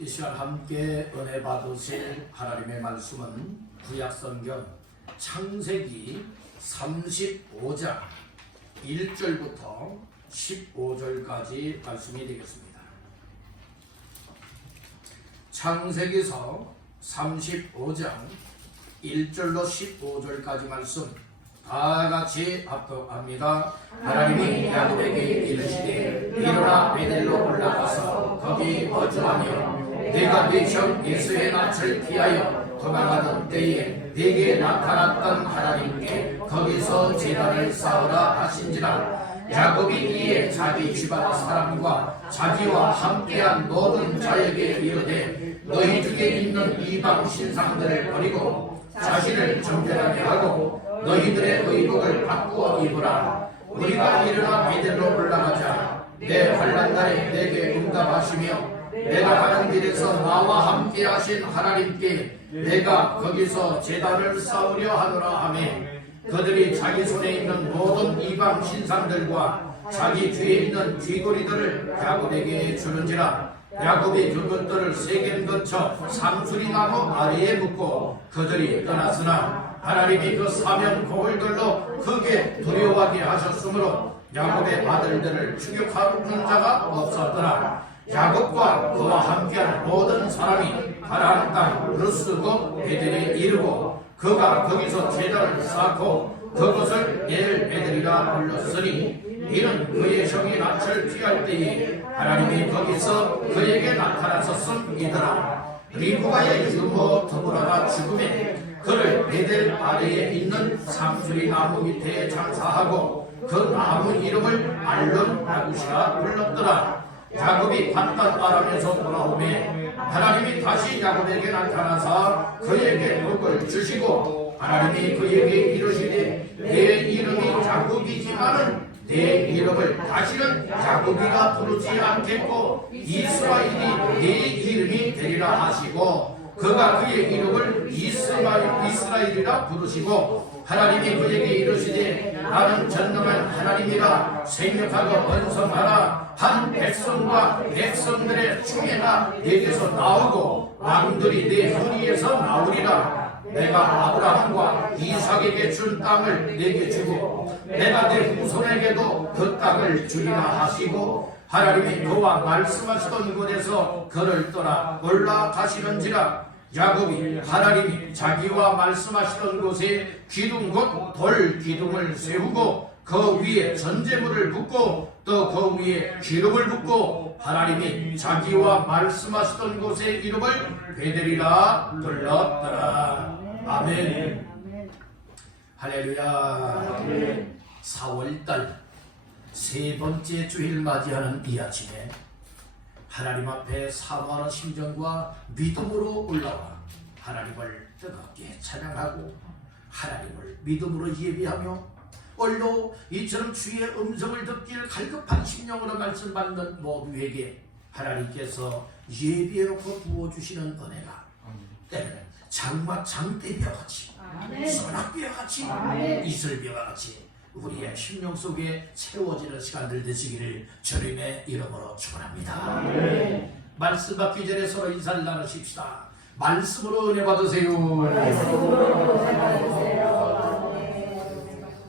이 시간 함께 은혜 받으실 하나님의 말씀은 구약성경 창세기 35장 1절부터 15절까지 말씀이 되겠습니다. 창세기서 35장 1절로 15절까지 말씀 다같이 합독합니다. 하나님이 야곱에게 이르시되 일어나 베델로 올라가서 거기 거주하며 내가 네 형 에서의 낯을 피하여 도망하던 때에 네게 나타났던 하나님께 거기서 제단을 쌓으라 하신지라. 야곱이 이에 자기 집안 사람과 자기와 함께한 모든 자에게 이르되 너희 중에 있는 이방 신상들을 버리고 자신을 정결하게 하고 너희들의 의복을 바꾸어 입으라. 우리가 일어나 베델로 올라가자. 내 환난 날에 내게 응답하시며 내가 가는 길에서 나와 함께 하신 하나님께 내가 거기서 제단을 쌓으려 하노라 하며 그들이 자기 손에 있는 모든 이방 신상들과 자기 뒤에 있는 귀고리들을 야곱에게 주는지라. 야곱이 그것들을 세겜 근처 상수리 나무 아래에 묻고 그들이 떠났으나 하나님이 그 사면 고을들로 크게 두려워하게 하셨으므로 야곱의 아들들을 추격하는 자가 없었더라. 야곱과 그와 함께한 모든 사람이 가나안 땅 루스고 베델에 이르고 그가 거기서 제단을 쌓고 그것을 엘베델이라 불렀으니 이는 그의 형이 낯을 피할 때에 하나님이 거기서 그에게 나타나셨음이더라. 리브가의 유모 드보라가 죽음에 그를 베델 아래에 있는 상수리 나무 밑에 장사하고 그 나무 이름을 알론 야구시라 불렀더라. 야곱이 판단 아람에서 돌아오매 하나님이 다시 야곱에게 나타나사 그에게 복을 주시고 하나님이 그에게 이르시되 내 이름이 야곱이지만은 내 이름을 다시는 야곱이라 부르지 않겠고 이스라엘이 내 이름이 되리라 하시고 그가 그의 이름을 이스라엘이라 부르시고 하나님이 그에게 이르시되 나는 전능한 하나님이라 생육하고 번성하라. 한 백성과 백성들의 충해가 내게서 나오고 왕들이 내 허리에서 나오리라. 내가 아브라함과 이삭에게 준 땅을 내게 주고 내가 내 후손에게도 그 땅을 주리라 하시고 하나님이 그와 말씀하시던 곳에서 그를 떠나 올라가시는지라. 야곱이 하나님이 자기와 말씀하시던 곳에 기둥 곧 돌 기둥을 세우고 그 위에 전제물을 붓고 또 그 위에 기름을 붓고 하나님이 자기와 말씀하시던 곳의 이름을 베델이라 불렀더라. 아멘. 할렐루야. 4월달 세 번째 주일 맞이하는 이 아침에 하나님 앞에 사모하는 심정과 믿음으로 올라와 하나님을 뜨겁게 찬양하고 하나님을 믿음으로 예비하며 오늘도 이처럼 주의 음성을 듣길 갈급한 심령으로 말씀받는 모두에게 하나님께서 예비해놓고 부어주시는 은혜가 때로는 장막 장대비와 같이 소낙비와 같이 이슬비와 같이 우리의 심령 속에 채워지는 시간들 되시기를 주님의 이름으로 축원합니다. 말씀 받기 전에 서로 인사를 나누십시다. 말씀으로 은혜 받으세요.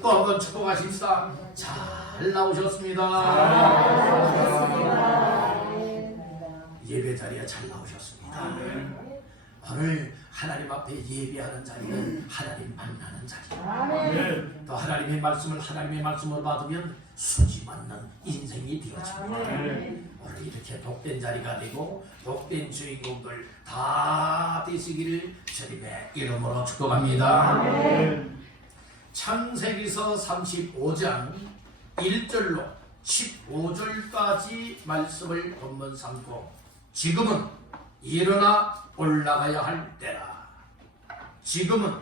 또 한 번 축복하십시다. 잘 나오셨습니다. 예배 자리에 잘 나오셨습니다. 오늘 하나님 앞에 예배하는 자리는 하나님 만나는 자리입니다. 또 하나님의 말씀을 하나님의 말씀으로 받으면 수지 맞는 인생이 되어집니다. 오늘 이렇게 복된 자리가 되고 복된 주인공들 다 되시기를 주님의 이름으로 축복합니다. 창세기서 35장 1절로 15절까지 말씀을 본문 삼고 지금은 일어나 올라가야 할 때라. 지금은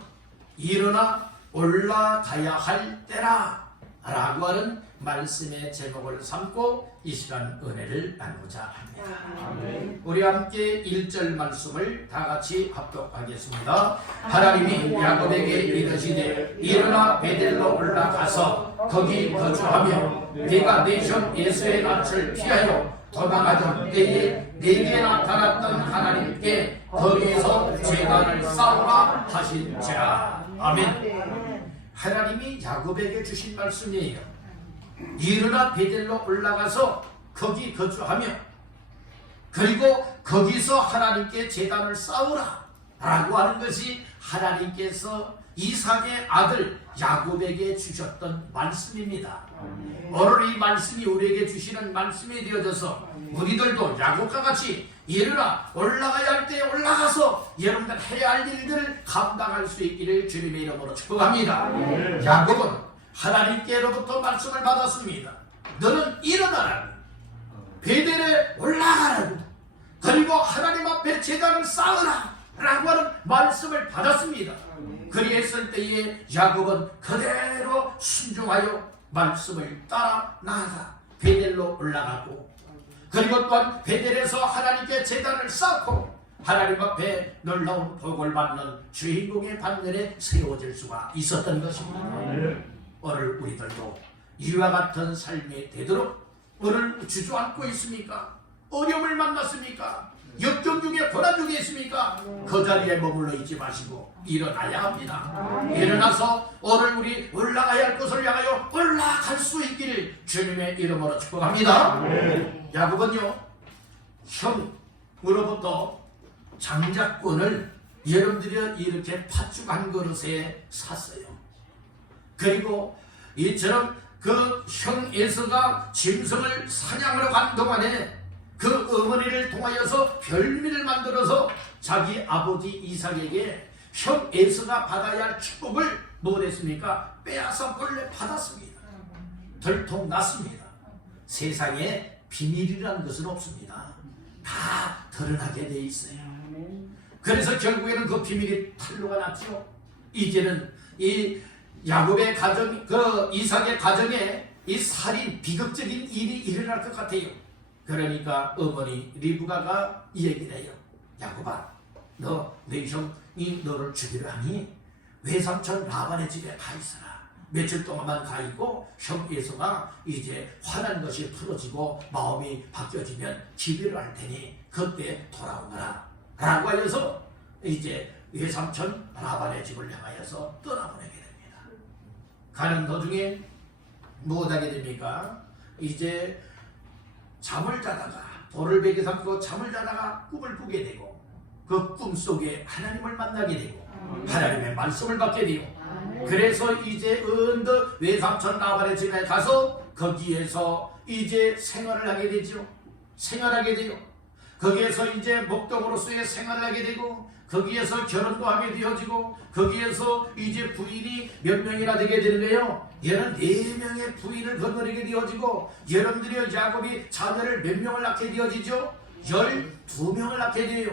일어나 올라가야 할 때라 라고 하는 말씀의 제목을 삼고 이 시간 은혜를 나누자 합니다. 우리 함께 1절 말씀을 다 같이 합독하겠습니다. 하나님이 야곱에게 이르시되 일어나 베델로 올라가서 거기 거주하며 네가 내 형 에서의 낯을 피하여 도망하던 때에 내게 나타났던 하나님께 거기에서 제단을 쌓으라 하신지라. 아멘. 하나님이 야곱에게 주신 말씀이에요. 일어나 베델로 올라가서 거기 거주하며 그리고 거기서 하나님께 제단을 쌓으라 라고 하는 것이 하나님께서 이삭의 아들 야곱에게 주셨던 말씀입니다. 오늘 이 말씀이 우리에게 주시는 말씀이 되어져서 우리들도 야곱과 같이 일어나 올라가야 할 때 올라가서 여러분들 해야 할 일들을 감당할 수 있기를 주님의 이름으로 축복합니다. 야곱은 하나님께로부터 말씀을 받았습니다. 너는 일어나라고, 베델에 올라가라고, 그리고 하나님 앞에 제단을 쌓으라 라고 하는 말씀을 받았습니다. 그리했을 때에 야곱은 그대로 순종하여 말씀을 따라 나아가 베델로 올라가고, 그리고 또한 베델에서 하나님께 제단을 쌓고 하나님 앞에 놀라운 복을 받는 주인공의 반면에 세워질 수가 있었던 것입니다. 오늘 우리들도 이와 같은 삶이 되도록 오늘 주저앉고 있습니까? 어려움을 만났습니까? 역경 중에 고난 중에 있습니까? 그 자리에 머물러 있지 마시고 일어나야 합니다. 일어나서 오늘 우리 올라가야 할 곳을 향하여 올라갈 수 있기를 주님의 이름으로 축복합니다. 야곱은요, 형으로부터 장자권을 여러분들이 이렇게 팥죽 한 그릇에 샀어요. 그리고 이처럼 그 형 에서가 짐승을 사냥하러 간 동안에 그 어머니를 통하여서 별미를 만들어서 자기 아버지 이삭에게 형 에서가 받아야 할 축복을 뭘 했습니까? 빼앗아 본래 받았습니다. 들통났습니다. 세상에 비밀이라는 것은 없습니다. 다 드러나게 돼 있어요. 그래서 결국에는 그 비밀이 탄로가 났죠. 이제는 이 야곱의 가정, 그 이삭의 가정에 이 살인, 비극적인 일이 일어날 것 같아요. 그러니까 어머니 리브가가 이 얘기를 해요. 야곱아, 너 내 형이 너를 죽이려 하니 외삼촌 라반의 집에 가 있어라. 며칠 동안만 가 있고 형 에서가 이제 화난 것이 풀어지고 마음이 바뀌어지면 집유를 할 테니 그때 돌아오너라 라고 하여서 이제 외삼촌 라반의 집을 향하여서 떠나보내게 됩니다. 가는 도중에 무엇하게 됩니까? 이제 잠을 자다가 돌을 베개 삼고 잠을 자다가 꿈을 꾸게 되고 그 꿈속에 하나님을 만나게 되고 하나님의 말씀을 받게 되고 그래서 이제 언덕 외삼촌 라반의 집에 가서 거기에서 이제 생활을 하게 되죠. 생활하게 돼요. 거기에서 이제 목동으로서의 생활을 하게 되고 거기에서 결혼도 하게 되어지고 거기에서 이제 부인이 몇 명이나 되게 되는 거예요. 얘는 4명의 부인을 거느리게 되어지고 여러분들이 야곱이 자녀를 몇 명을 낳게 되어지죠? 12명을 낳게 돼요.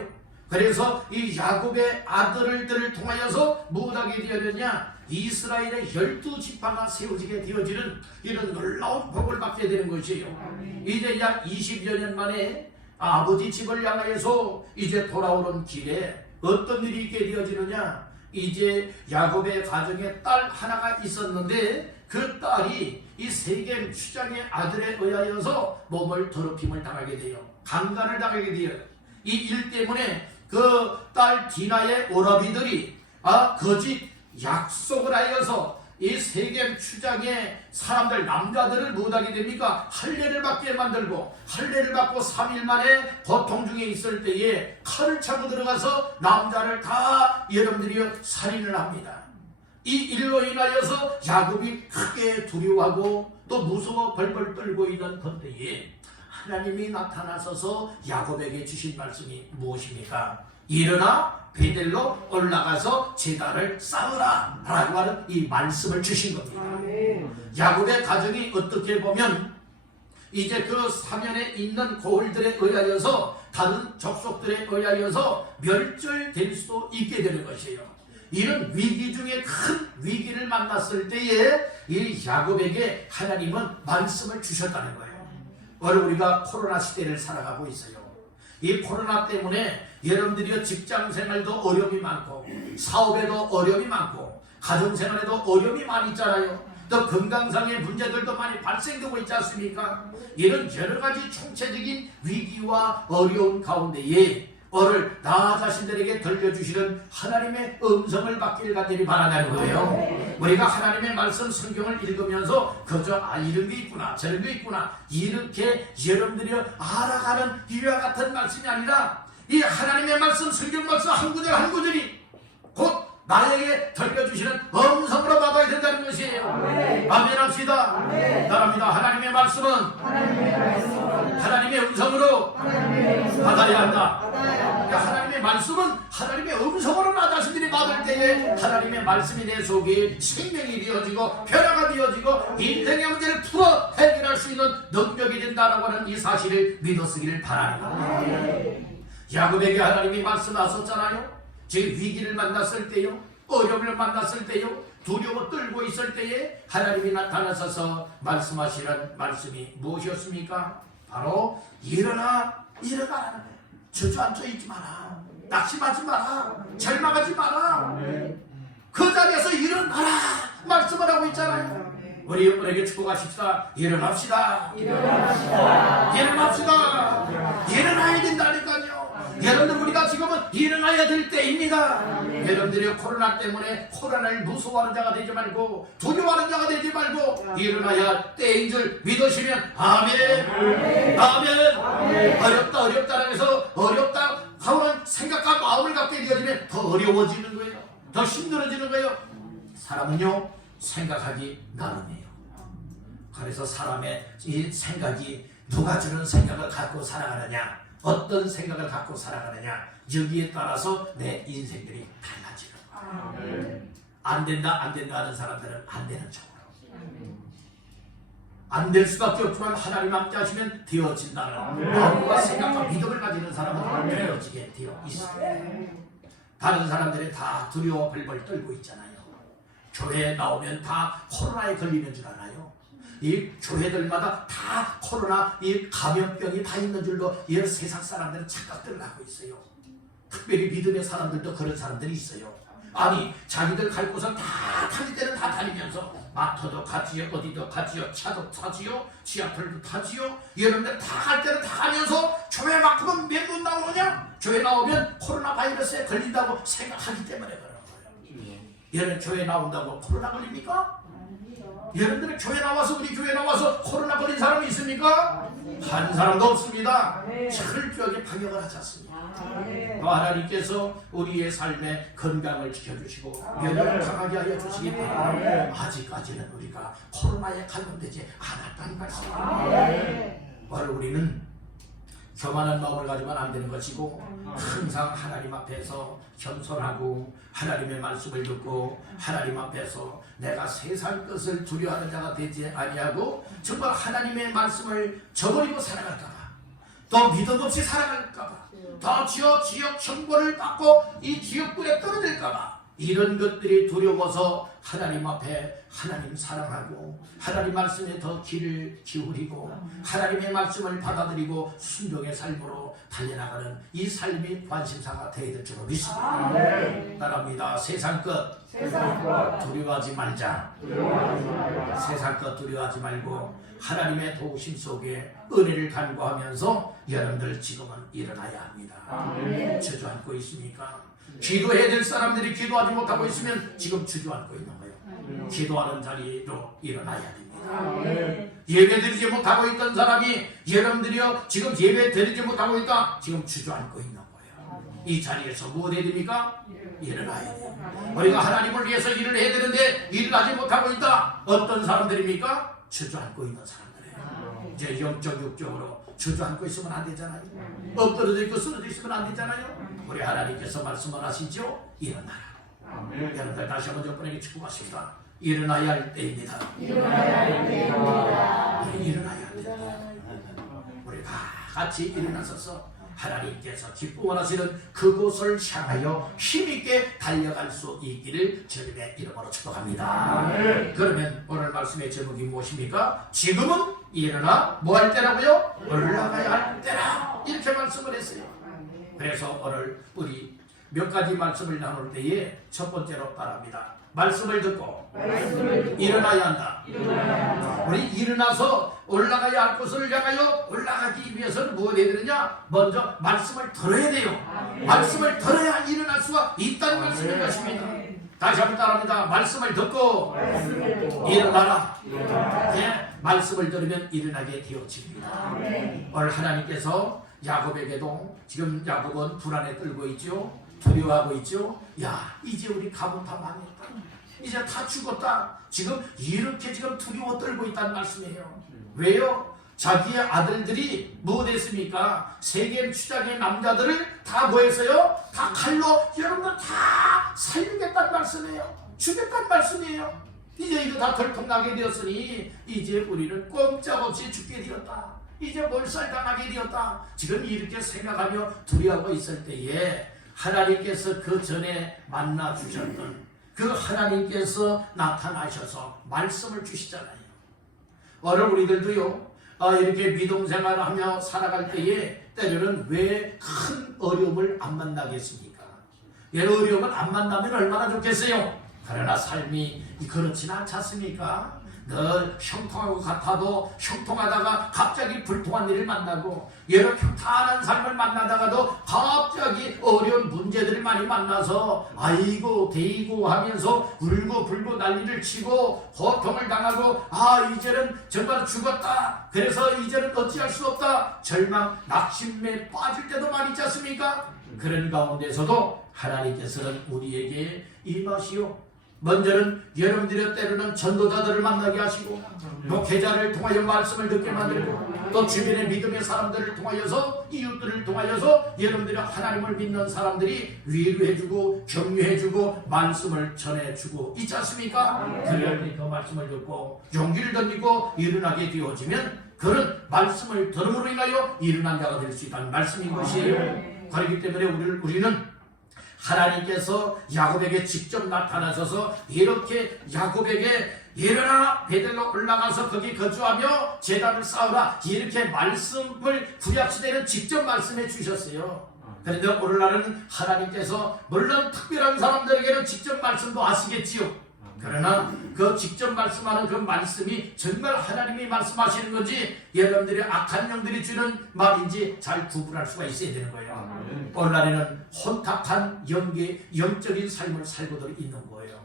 그래서 이 야곱의 아들들을 통하여서 무엇하게 되어졌냐? 이스라엘의 12지파가 세워지게 되어지는 이런 놀라운 복을 받게 되는 것이에요. 이제 약 20여 년 만에 아버지 집을 향하여서 이제 돌아오는 길에 어떤 일이 있게 되어지느냐? 이제 야곱의 가정에 딸 하나가 있었는데 그 딸이 이 세겜 추장의 아들에 의하여서 몸을 더럽힘을 당하게 돼요. 강간을 당하게 돼요. 이 일 때문에 그 딸 디나의 오라비들이 거짓 약속을 하여서 이 세겜 추장의 사람들 남자들을 못하게 됩니까? 할례를 받게 만들고 할례를 받고 3일 만에 고통 중에 있을 때에 칼을 차고 들어가서 남자를 다 여러분들이 살인을 합니다. 이 일로 인하여서 야곱이 크게 두려워하고 또 무서워 벌벌 떨고 있는 그때에 하나님이 나타나셔서 야곱에게 주신 말씀이 무엇입니까? 일어나 베델로 올라가서 제단을 쌓으라 라고 하는 이 말씀을 주신 겁니다. 야곱의 가정이 어떻게 보면 이제 그 사면에 있는 고을들에 의하여서 다른 족속들에 의하여서 멸절될 수도 있게 되는 것이에요. 이런 위기 중에 큰 위기를 만났을 때에 이 야곱에게 하나님은 말씀을 주셨다는 거예요. 오늘 우리가 코로나 시대를 살아가고 있어요. 이 코로나 때문에 여러분들이 직장 생활도 어려움이 많고 사업에도 어려움이 많고 가정 생활에도 어려움이 많이 있잖아요. 또 건강상의 문제들도 많이 발생되고 있지 않습니까? 이런 여러 가지 총체적인 위기와 어려움 가운데에 오늘 나 자신들에게 들려주시는 하나님의 음성을 받기를 간절히 바라는 거예요. 우리가 하나님의 말씀 성경을 읽으면서 그저 이런 게 있구나 저런 게 있구나 이렇게 여러분들이 알아가는 이와 같은 말씀이 아니라 이 하나님의 말씀 성경 말씀 한 구절 한 구절이 곧 나에게 들려주시는 음성으로 받아야 된다는 것이에요. 아멘 합시다. 따라합니다. 하나님의 말씀은 하나님의 음성으로 받아야 한다. 하나님의 말씀은 하나님의 음성으로 나 자신들이 받을 때에 하나님의 말씀이 내 속에 생명이 되어지고 변화가 되어지고 인생의 문제를 풀어 해결할 수 있는 능력이 된다라고 하는 이 사실을 믿었으기를 바랍니다. 야곱에게 하나님이 말씀하셨잖아요. 제 위기를 만났을 때요, 어려움을 만났을 때요, 두려워 떨고 있을 때에 하나님이 나타나셔서 말씀하시는 말씀이 무엇이었습니까? 바로 일어나라는 거예요. 주저앉아 있지 마라, 낙심하지 마라, 절망하지 마라. 그 자리에서 일어나라 말씀을 하고 있잖아요. 우리 여러분에게 축복하십시다. 일어납시다. 일어나야 된다니까요. 여러분들 우리가 지금은 일어나야 될 때입니다. 여러분들이 코로나 때문에 코로나를 무서워하는 자가 되지 말고 두려워하는 자가 되지 말고 일어나야 때인 줄 믿으시면 아멘. 어렵다라고 해서 어렵다 하는 생각과 마음을 갖게 되어지면 더 어려워지는 거예요. 더 힘들어지는 거예요. 사람은요 생각하기 나름이에요. 그래서 사람의 이 생각이 누가 주는 생각을 갖고 살아가느냐, 어떤 생각을 갖고 살아가느냐, 여기에 따라서 내 인생들이 달라지는 거예요. 안 된다 하는 사람들은 안 되는 쪽으로, 안 될 수밖에 없지만 하나님 함께 하시면 되어진다는 마음과 생각과 믿음을 가지는 사람은 되어지게 되어 있어요. 다른 사람들이 다 두려워 벌벌 떨고 있잖아요. 교회에 나오면 다 코로나에 걸리는 줄 알아요. 이 교회들마다 다 코로나 이 감염병이 다 있는 줄로 이 세상 사람들은 착각들을 하고 있어요. 특별히 믿음의 사람들도 그런 사람들이 있어요. 아니 자기들 갈 곳은 다 다닐 때는 다 다니면서 마트도 가지요, 어디도 가지요, 차도 타지요, 지하철도 타지요. 여러분들 다 갈 때는 다 가면서 교회만큼은 몇 분 나오느냐? 교회 나오면 코로나 바이러스에 걸린다고 생각하기 때문에 그런 거예요. 여러분 교회 나온다고 코로나 걸립니까? 여러분들은 교회 나와서 우리 교회 나와서 코로나 걸린 사람이 있습니까? 한 사람도 없습니다. 철저하게 방역을 하지 않습니다. 하나님께서 우리의 삶의 건강을 지켜주시고 면역을 강하게 하여 주시기 때문에 아직까지는 우리가 코로나에 감염되지 않았다는 말씀입니다. 바로 우리는 교만한 마음을 가지면 안 되는 것이고 항상 하나님 앞에서 겸손하고 하나님의 말씀을 듣고 하나님 앞에서 내가 세상 것을 두려워하는 자가 되지 아니하고 정말 하나님의 말씀을 저버리고 살아갈까봐, 또 믿음 없이 살아갈까봐, 더 지역 정보를 받고 이 지역불에 떨어질까봐 이런 것들이 두려워서 하나님 앞에 하나님 사랑하고 하나님 말씀에 더 귀를 기울이고 하나님의 말씀을 받아들이고 순종의 삶으로 달려나가는 이 삶이 관심사가 되어야 될 줄로 믿습니다. 따라합니다. 세상 것 두려워하지 말자. 세상 것 두려워하지 말고 하나님의 도우심 속에 은혜를 간구하면서 여러분들 지금은 일어나야 합니다. 주저앉고 있습니까? 기도해야 될 사람들이 기도하지 못하고 있으면 지금 주저앉고 있는 거예요. 기도하는 자리로 일어나야 됩니다. 예배 드리지 못하고 있던 사람이 여러분들이요 지금 예배 드리지 못하고 있다, 지금 주저앉고 있는 거예요. 이 자리에서 뭐 해야 됩니까? 일어나야 돼요. 우리가 하나님을 위해서 일을 해야 되는데 일을 하지 못하고 있다. 어떤 사람들입니까? 주저앉고 있는 사람들이에요. 이제 영적 육적으로 주저앉고 있으면 안 되잖아요. 엎드려져 있고 쓰러져 있으면 안 되잖아요. 우리 하나님께서 말씀을 하시죠. 일어나라. 여러분들 다시 한번 여러분에게 축복하십니다. 일어나야 할 때입니다. 일어나야 할 때입니다. 우리 다 같이 일어나서서 하나님께서 기뻐 원하시는 그곳을 향하여 힘있게 달려갈 수 있기를 주님의 이름으로 축복합니다. 그러면 오늘 말씀의 제목이 무엇입니까? 지금은 일어나 뭐 할 때라고요? 올라가야 할 때라, 이렇게 말씀을 했어요. 그래서 오늘 우리 몇 가지 말씀을 나눌 때에 첫 번째로 말합니다. 말씀을 듣고 일어나야 한다. 우리 일어나서 올라가야 할 곳을 향하여 올라가기 위해서는 무엇을 해야 되느냐? 먼저 말씀을 들어야 돼요. 말씀을 들어야 일어날 수가 있다는 말씀인 것입니다. 다시 한번 따라합니다. 말씀을 듣고 일어나라. 예, 말씀을 들으면 일어나게 되어집니다. 오늘 하나님께서 야곱에게도, 지금 야곱은 불안에 떨고 있죠. 두려워하고 있죠. 야, 이제 우리 가문 다 망했다. 이제 다 죽었다. 지금 이렇게 지금 두려워 떨고 있다는 말씀이에요. 왜요? 자기의 아들들이 무엇했습니까? 세겜 추장의 남자들을 다 뭐했어요? 다 칼로 여러분들 다 살리겠다는 말씀이에요. 죽였다는 말씀이에요. 이제 이거 다 들통나게 되었으니 이제 우리는 꼼짝없이 죽게 되었다. 이제 몰살당하게 되었다. 지금 이렇게 생각하며 두려워하고 있을 때에 하나님께서 그 전에 만나 주셨던 그 하나님께서 나타나셔서 말씀을 주시잖아요. 오늘 우리들도요, 이렇게 믿음 생활을 하며 살아갈 때에 때로는 왜 큰 어려움을 안 만나겠습니까? 어려움을 안 만나면 얼마나 좋겠어요? 그러나 삶이 그렇지는 않지 않습니까? 늘 형통하고 같아도 형통하다가 갑자기 불통한 일을 만나고, 여러 평탄한 삶을 만나다가도 갑자기 어려운 문제들을 많이 만나서 아이고 데이고 하면서 울고 불고 난리를 치고 고통을 당하고, 이제는 정말 죽었다, 그래서 이제는 어찌할 수 없다, 절망 낙심에 빠질 때도 많이 있지 않습니까? 그런 가운데서도 하나님께서는 우리에게 임하시오. 먼저는 여러분들의 때로는 전도자들을 만나게 하시고, 목회자를 통하여 말씀을 듣게 만들고, 또 주변의 믿음의 사람들을 통하여서, 이웃들을 통하여서 여러분들의 하나님을 믿는 사람들이 위로해주고 격려해주고 말씀을 전해주고 있지 않습니까? 그러니 그 말씀을 듣고 용기를 던지고 일어나게 되어지면 그런 말씀을 들음으로 인하여 일어난 자가 될 수 있다는 말씀인 것이에요. 그렇기 때문에 우리는 하나님께서 야곱에게 직접 나타나셔서 이렇게 야곱에게 일어나 베들로 올라가서 거기 거주하며 제단을 쌓으라, 이렇게 말씀을 구약시대는 직접 말씀해 주셨어요. 그런데 오늘날은 하나님께서 물론 특별한 사람들에게는 직접 말씀도 하시겠지요. 그러나 그 직접 말씀하는 그 말씀이 정말 하나님이 말씀하시는 건지 여러분들의 악한 영들이 주는 말인지 잘 구분할 수가 있어야 되는 거예요. 오늘날에는 혼탁한 영적인 삶을 살고들 있는 거예요.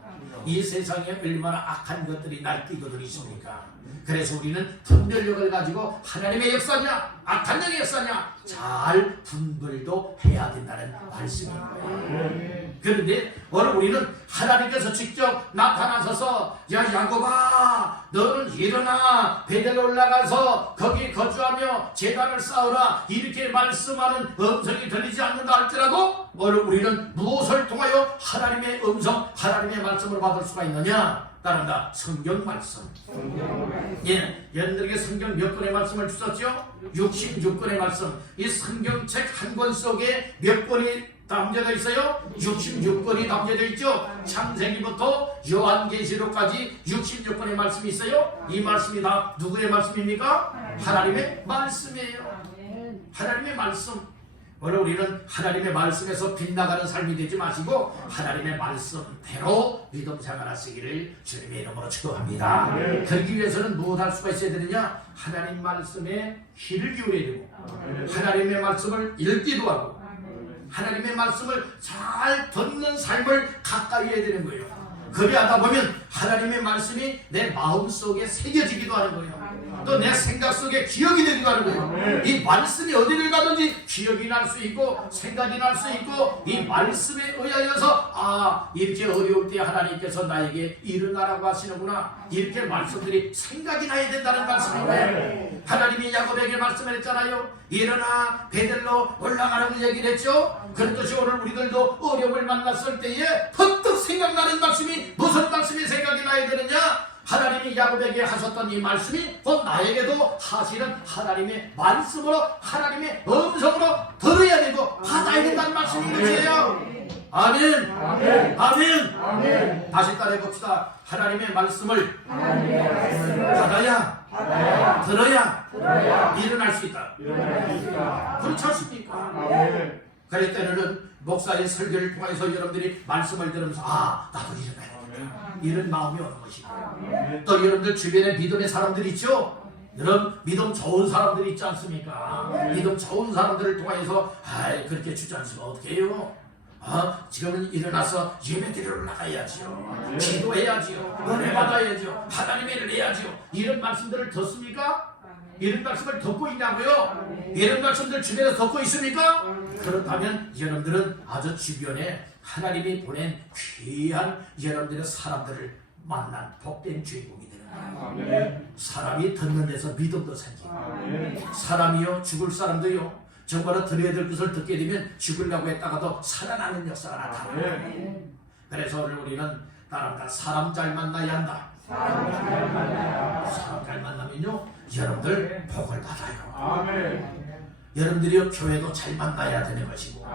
이 세상에 얼마나 악한 것들이 날뛰고들 있습니까? 그래서 우리는 분별력을 가지고 하나님의 역사냐 악한 영의 역사냐 잘 분별도 해야 된다는 말씀인 거예요. 그런데 오늘 우리는 하나님께서 직접 나타나셔서 야 야곱아, 너는 일어나 베델로 올라가서 거기 거주하며 제단을 쌓으라, 이렇게 말씀하는 음성이 들리지 않는다 할지라도 오늘 우리는 무엇을 통하여 하나님의 음성, 하나님의 말씀을 받을 수가 있느냐? 따른다. 성경 말씀. 예, 여러분들에게 성경 몇 권의 말씀을 주셨죠? 66권의 말씀. 이 성경책 한 권 속에 몇 권이 담겨져 있어요? 66권이 담겨져 있죠? 창세기부터 요한계시록까지 66권의 말씀이 있어요. 이 말씀이 다 누구의 말씀입니까? 하나님의 말씀이에요. 하나님의 말씀. 오늘 우리는 하나님의 말씀에서 빗나가는 삶이 되지 마시고 하나님의 말씀대로 믿음 생활하시기를 주님의 이름으로 축복합니다. 그러기 위해서는 무엇 할 수가 있어야 되느냐? 하나님 말씀에 귀를 기울여야 되고 하나님의 말씀을 읽기도 하고 하나님의 말씀을 잘 듣는 삶을 가까이 해야 되는 거예요. 그리 하다 보면 하나님의 말씀이 내 마음속에 새겨지기도 하는 거예요. 또 내 생각 속에 기억이 되기도 하는 거예요. 이 말씀이 어디를 가든지 기억이 날 수 있고 생각이 날 수 있고, 이 말씀에 의하여서 이렇게 어려울 때 하나님께서 나에게 일어나라고 하시는구나, 이렇게 말씀들이 생각이 나야 된다는 말씀인 거예요. 하나님이 야곱에게 말씀을 했잖아요. 일어나 베델로 올라가라고 얘기를 했죠. 그렇듯이 오늘 우리들도 어려움을 만났을 때에 퍼뜩 생각나는 말씀이 무슨 말씀이 생각이 나야 되느냐? 하나님이 야곱에게 하셨던 이 말씀이 곧 나에게도 하시는 하나님의 말씀으로, 하나님의 음성으로 들어야 되고 받아야 된다는 말씀인 것이에요. 아멘. 아멘. 아멘. 아멘. 다시 따라해 봅시다. 하나님의 말씀을 받아야 들어야 일어날 수 있다. 그렇지 않습니까? 그럴 때는 목사의 설교를 통해서 여러분들이 말씀을 들으면서 나도 일어나야 되겠다 이런 마음이 오는 것이고 또 여러분들 주변에 믿음의 사람들 있죠? 여러분 믿음 좋은 사람들이 있지 않습니까? 믿음 좋은 사람들을 통해서 그렇게 주저앉으면 어떻게 해요? 지금은 일어나서 예배드리러 올라가야지요. 기도해야지요. 은혜 받아야지요. 하나님의 일을 해야지요. 이런 말씀들을 듣습니까? 이런 말씀을 듣고 있냐고요? 이런 말씀들 주변에 듣고 있습니까? 그렇다면 여러분들은 아주 주변에 하나님이 보낸 귀한 여러분들의 사람들을 만난 복된 주인공이 되는 거예요. 사람이 듣는 데서 믿음도 생기고 사람이요 죽을 사람도요 정말로 들어야 될 것을 듣게 되면 죽으려고 했다가도 살아나는 역사가 나타나요. 그래서 오늘 우리는 따라합니다. 사람 잘 만나야 한다. 사람 잘 만나면요 여러분들 복을 받아요. 여러분들이 교회도 잘 만나야 되는 것이고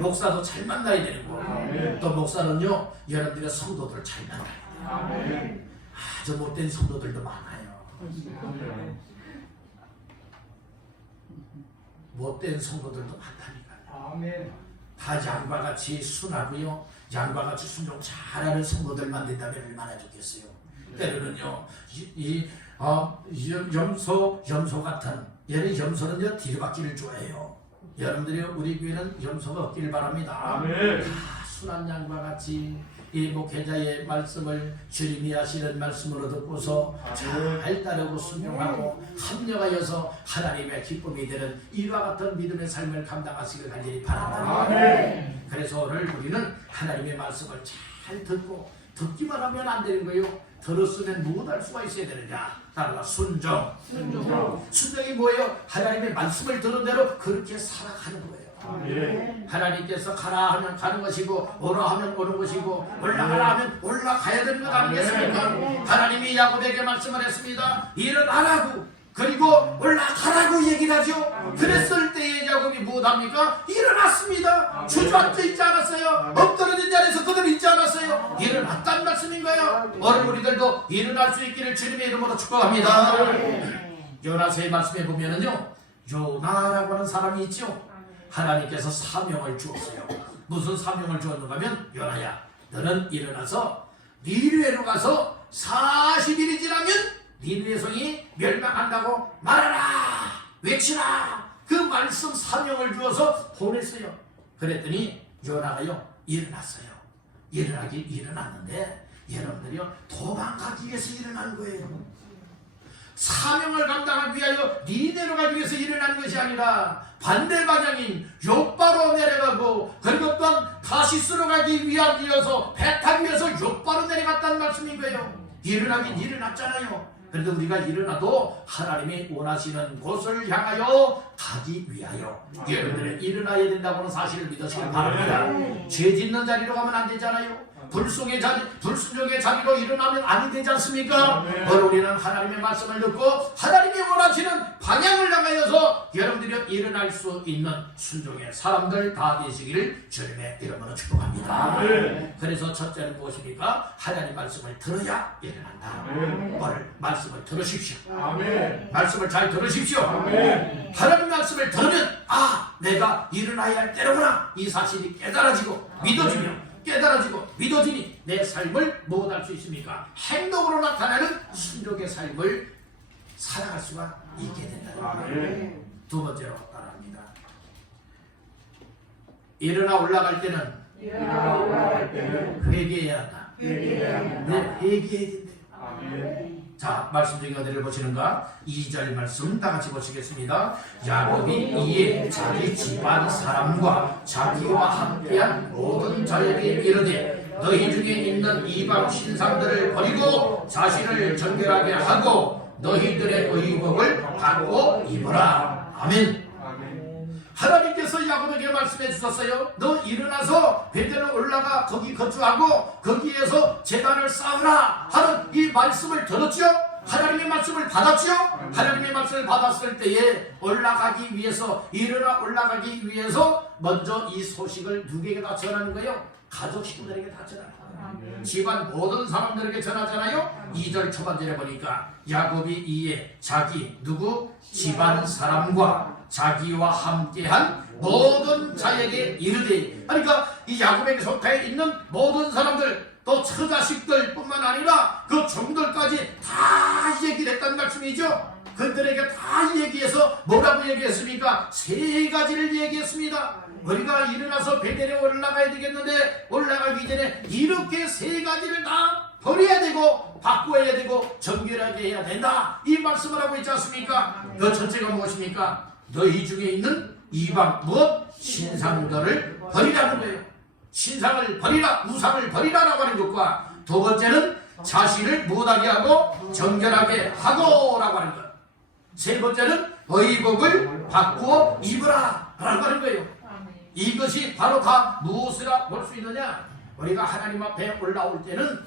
목사도 잘 만나야 되는 거고 또 목사는요 여러분들의 성도들 잘 만나야 돼요. 아주 못된 성도들도 많아요. 못된 성도들도 많다니까요. 다 양과 같이 순하고요 양과 같이 순종 잘하는 성도들만 된다면 얼마나 좋겠어요. 때로는요 염소 같은 얘는 염소는요 뒤로받기를 좋아해요. 여러분들이 우리 교회는 염소가 없기를 바랍니다. 다 순한 양과 같이 이 목회자의 말씀을 주님이 하시는 말씀으로 듣고서 잘 따르고 순종하고 합력하여서 하나님의 기쁨이 되는 이와 같은 믿음의 삶을 감당하시길 간절히 바랍니다. 그래서 오늘 우리는 하나님의 말씀을 잘 듣고 듣기만 하면 안 되는 거예요. 들었으면 무엇할 수가 있어야 되느냐? 따라가 순종. 순종이 뭐예요? 하나님의 말씀을 들은 대로 그렇게 살아가는 거예요. 하나님께서 가라 하면 가는 것이고 오라 하면 오는 것이고 올라가라 하면 올라가야 되는 것 아니겠습니까? 하나님이 야곱에게 말씀을 했습니다. 일어나라고 그리고 올라가라고 얘기를 하죠. 그랬을 때에 야곱이 무엇합니까? 일어났습니다. 주저앉아 있지 않았어요. 엎드러진 자리에서 그대로 있지 않았어요. 일어났다는 말씀인가요? 오늘 우리들도 일어날 수 있기를 주님의 이름으로 축복합니다. 요나서의 말씀에 보면은요 요나라고 하는 사람이 있죠. 하나님께서 사명을 주었어요. 무슨 사명을 주었는가 하면 요나야 너는 일어나서 니느웨로 가서 40일이 지나면 니느웨 성이 멸망한다고 말하라 외치라 그 말씀 사명을 주어서 보냈어요. 그랬더니 요나가요 일어났어요. 일어났는데 여러분들이요 도망가기 위해서 일어난 거예요. 사명을 감당하기 위하여 니느웨로 가기 위해서 일어나는 것이 아니라 반대 방향인 욥바로 내려가고 그리고 또한 다시스로 가기 위하여서 배 타기 위해서 욥바로 내려갔다는 말씀인 거예요. 일어나긴 일어났잖아요. 그런데 우리가 일어나도 하나님이 원하시는 곳을 향하여 가기 위하여 여러분들은 일어나야 된다고는 사실을 믿으시길 바랍니다. 죄 짓는 자리로 가면 안 되잖아요. 불순종의 자리로 일어나면 아니 되지 않습니까? 오늘 우리는 하나님의 말씀을 듣고 하나님이 원하시는 방향을 향하여서 여러분들이 일어날 수 있는 순종의 사람들 다 되시기를 주님의 이름으로 축복합니다. 그래서 첫째는 무엇입니까? 하나님 말씀을 들어야 일어난다. 오늘 말씀을 들으십시오. 말씀을 잘 들으십시오. 하나님 말씀을 들으면 내가 일어나야 할 때로구나 이 사실이 깨달아지고 믿어지며 깨달아지고 믿어지니 내 삶을 무엇할 수 있습니까? 행동으로 나타나는 순종의 삶을 살아갈 수가 있게 된다는 거예요. 두 번째로 따라합니다. 일어나 올라갈 때는 회개해야 한다. 회개해야 된다. 자, 말씀 중에 어디를 보시는가? 2절 말씀 다 같이 보시겠습니다. 야곱이 이에 자기 집안 사람과 자기와 함께한 모든 자에게 이르되 너희 중에 있는 이방 신상들을 버리고 자신을 정결하게 하고 너희들의 의복을 갖고 입어라. 아멘. 하나님께서 야곱에게 말씀해 주셨어요. 너 일어나서 베델로 올라가 거기 거주하고 거기에서 제단을 쌓으라 하는 이 말씀을 들었죠. 하나님의 말씀을 받았죠? 하나님의 말씀을 받았을 때에 올라가기 위해서, 일어나 올라가기 위해서 먼저 이 소식을 누구에게 다 전하는 거예요? 가족 식구들에게 다 전하는 거예요. 집안 모든 사람들에게 전하잖아요. 2절 초반절에 보니까 야곱이 이에 자기 누구? 집안 사람과 자기와 함께한 모든 자에게 이르되, 그러니까 이 야곱에게 속해 있는 모든 사람들, 또 처자식들 뿐만 아니라 그 종들까지 다 얘기를 했다는 말씀이죠. 그들에게 다 얘기해서 뭐라고 얘기했습니까? 3가지를 얘기했습니다. 우리가 일어나서 베델에 올라가야 되겠는데 올라가기 전에 이렇게 3가지를 다 버려야 되고 바꿔야 되고 정결하게 해야 된다, 이 말씀을 하고 있지 않습니까? 그 첫째가 무엇입니까? 너희 중에 있는 이방 무엇? 신상들을 버리라는 거예요. 신상을 버리라, 우상을 버리라라고 하는 것과, 두 번째는 자신을 못하게 하고 정결하게 하고라고 하는 것, 세 번째는 의복을 바꾸어 입으라 라고 하는 거예요. 이것이 바로 다 무엇이라 볼 수 있느냐? 우리가 하나님 앞에 올라올 때는,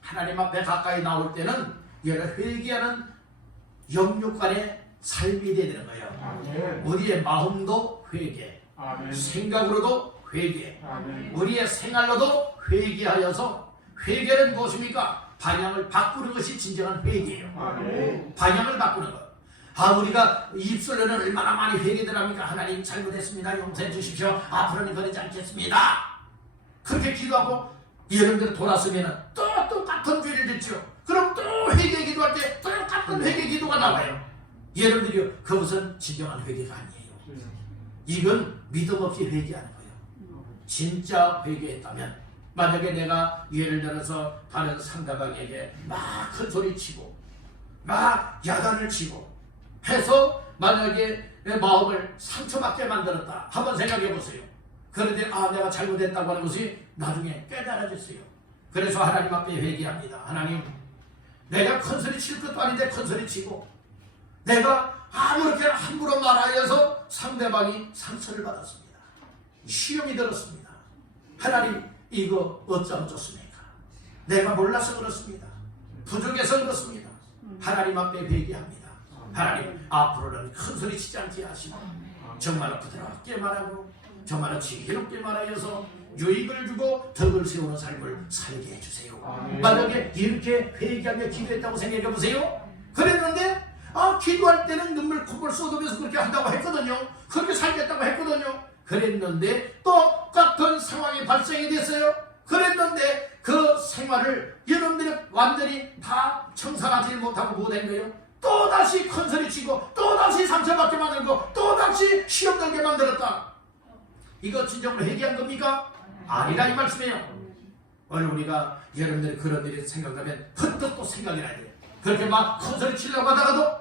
하나님 앞에 가까이 나올 때는 이를 회개하는 영육간의 삶이 되야 되는 거예요. 우리의 마음도 회개, 생각으로도 회개, 우리의 생활로도 회개하여서, 회개는 무엇입니까? 방향을 바꾸는 것이 진정한 회개예요. 방향을 바꾸는 것. 우리가 입술로는 얼마나 많이 회개들 합니까? 하나님 잘못했습니다, 용서해 주십시오, 앞으로는 그러지 않겠습니다. 그렇게 기도하고 여러분들 돌아서면 또 똑같은 죄를 짓죠. 그럼 또 회개 기도할 때 똑같은 회개 기도가 나와요. 여러분들이 그것은 진정한 회개가 아니에요. 이건 믿음 없이 회개하는 거예요. 진짜 회개했다면, 만약에 내가 예를 들어서 다른 상대방에게 막 큰 소리 치고 막 야단을 치고 해서 만약에 내 마음을 상처받게 만들었다, 한번 생각해 보세요. 그런데 내가 잘못했다고 하는 것이 나중에 깨달아졌어요. 그래서 하나님 앞에 회개합니다. 하나님, 내가 큰 소리 칠 것도 아닌데 큰 소리 치고, 내가 아무렇게나 함부로 말하여서 상대방이 상처를 받았습니다. 시험이 들었습니다. 하나님, 이거 어쩌면 좋습니까? 내가 몰라서 그렇습니다. 부족해서 그렇습니다. 하나님 앞에 회개합니다. 하나님, 앞으로는 큰 소리 치지 않게 하시고 정말로 부드럽게 말하고 정말로 지혜롭게 말하여서 유익을 주고 덕을 세우는 삶을 살게 해주세요. 만약에 이렇게 회개하며 기도했다고 생각해 보세요. 그랬는데 기도할 때는 눈물 콧물 쏟으면서 그렇게 한다고 했거든요. 그렇게 살겠다고 했거든요. 그랬는데 똑같은 상황이 발생이 됐어요. 그랬는데 그 생활을 여러분들이 완전히 다 청산하지 못하고 못한 거예요. 또다시 큰소리 치고 또다시 상처받게 만들고 또다시 시험 들게 만들었다. 이거 진정으로 회개한 겁니까? 아니라 이 말씀이에요. 오늘 우리가 여러분들이 그런 일이 생각나면 헛헛 또 생각이 나야 돼요. 그렇게 막 큰소리 치려고 하다가도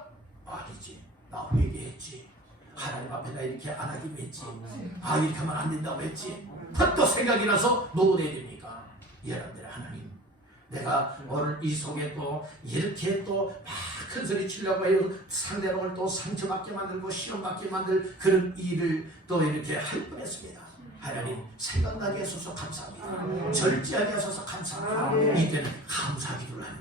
아니지, 나 회개했지, 하나님 앞에 나 이렇게 안 하기로 했지, 이렇게 하면 안 된다고 했지, 헛헛 생각이 나서 뭐가 돼야 됩니까? 여러분들, 하나님, 내가 오늘 이 속에 또 이렇게 또 막 큰 소리 치려고 해요. 상대방을 또 상처받게 만들고 시험받게 만들 그런 일을 또 이렇게 할 뻔했습니다. 하나님, 생각나게 해주셔서 감사합니다. 절제하게 하셔서 감사합니다. 이때는 감사 기도를 하는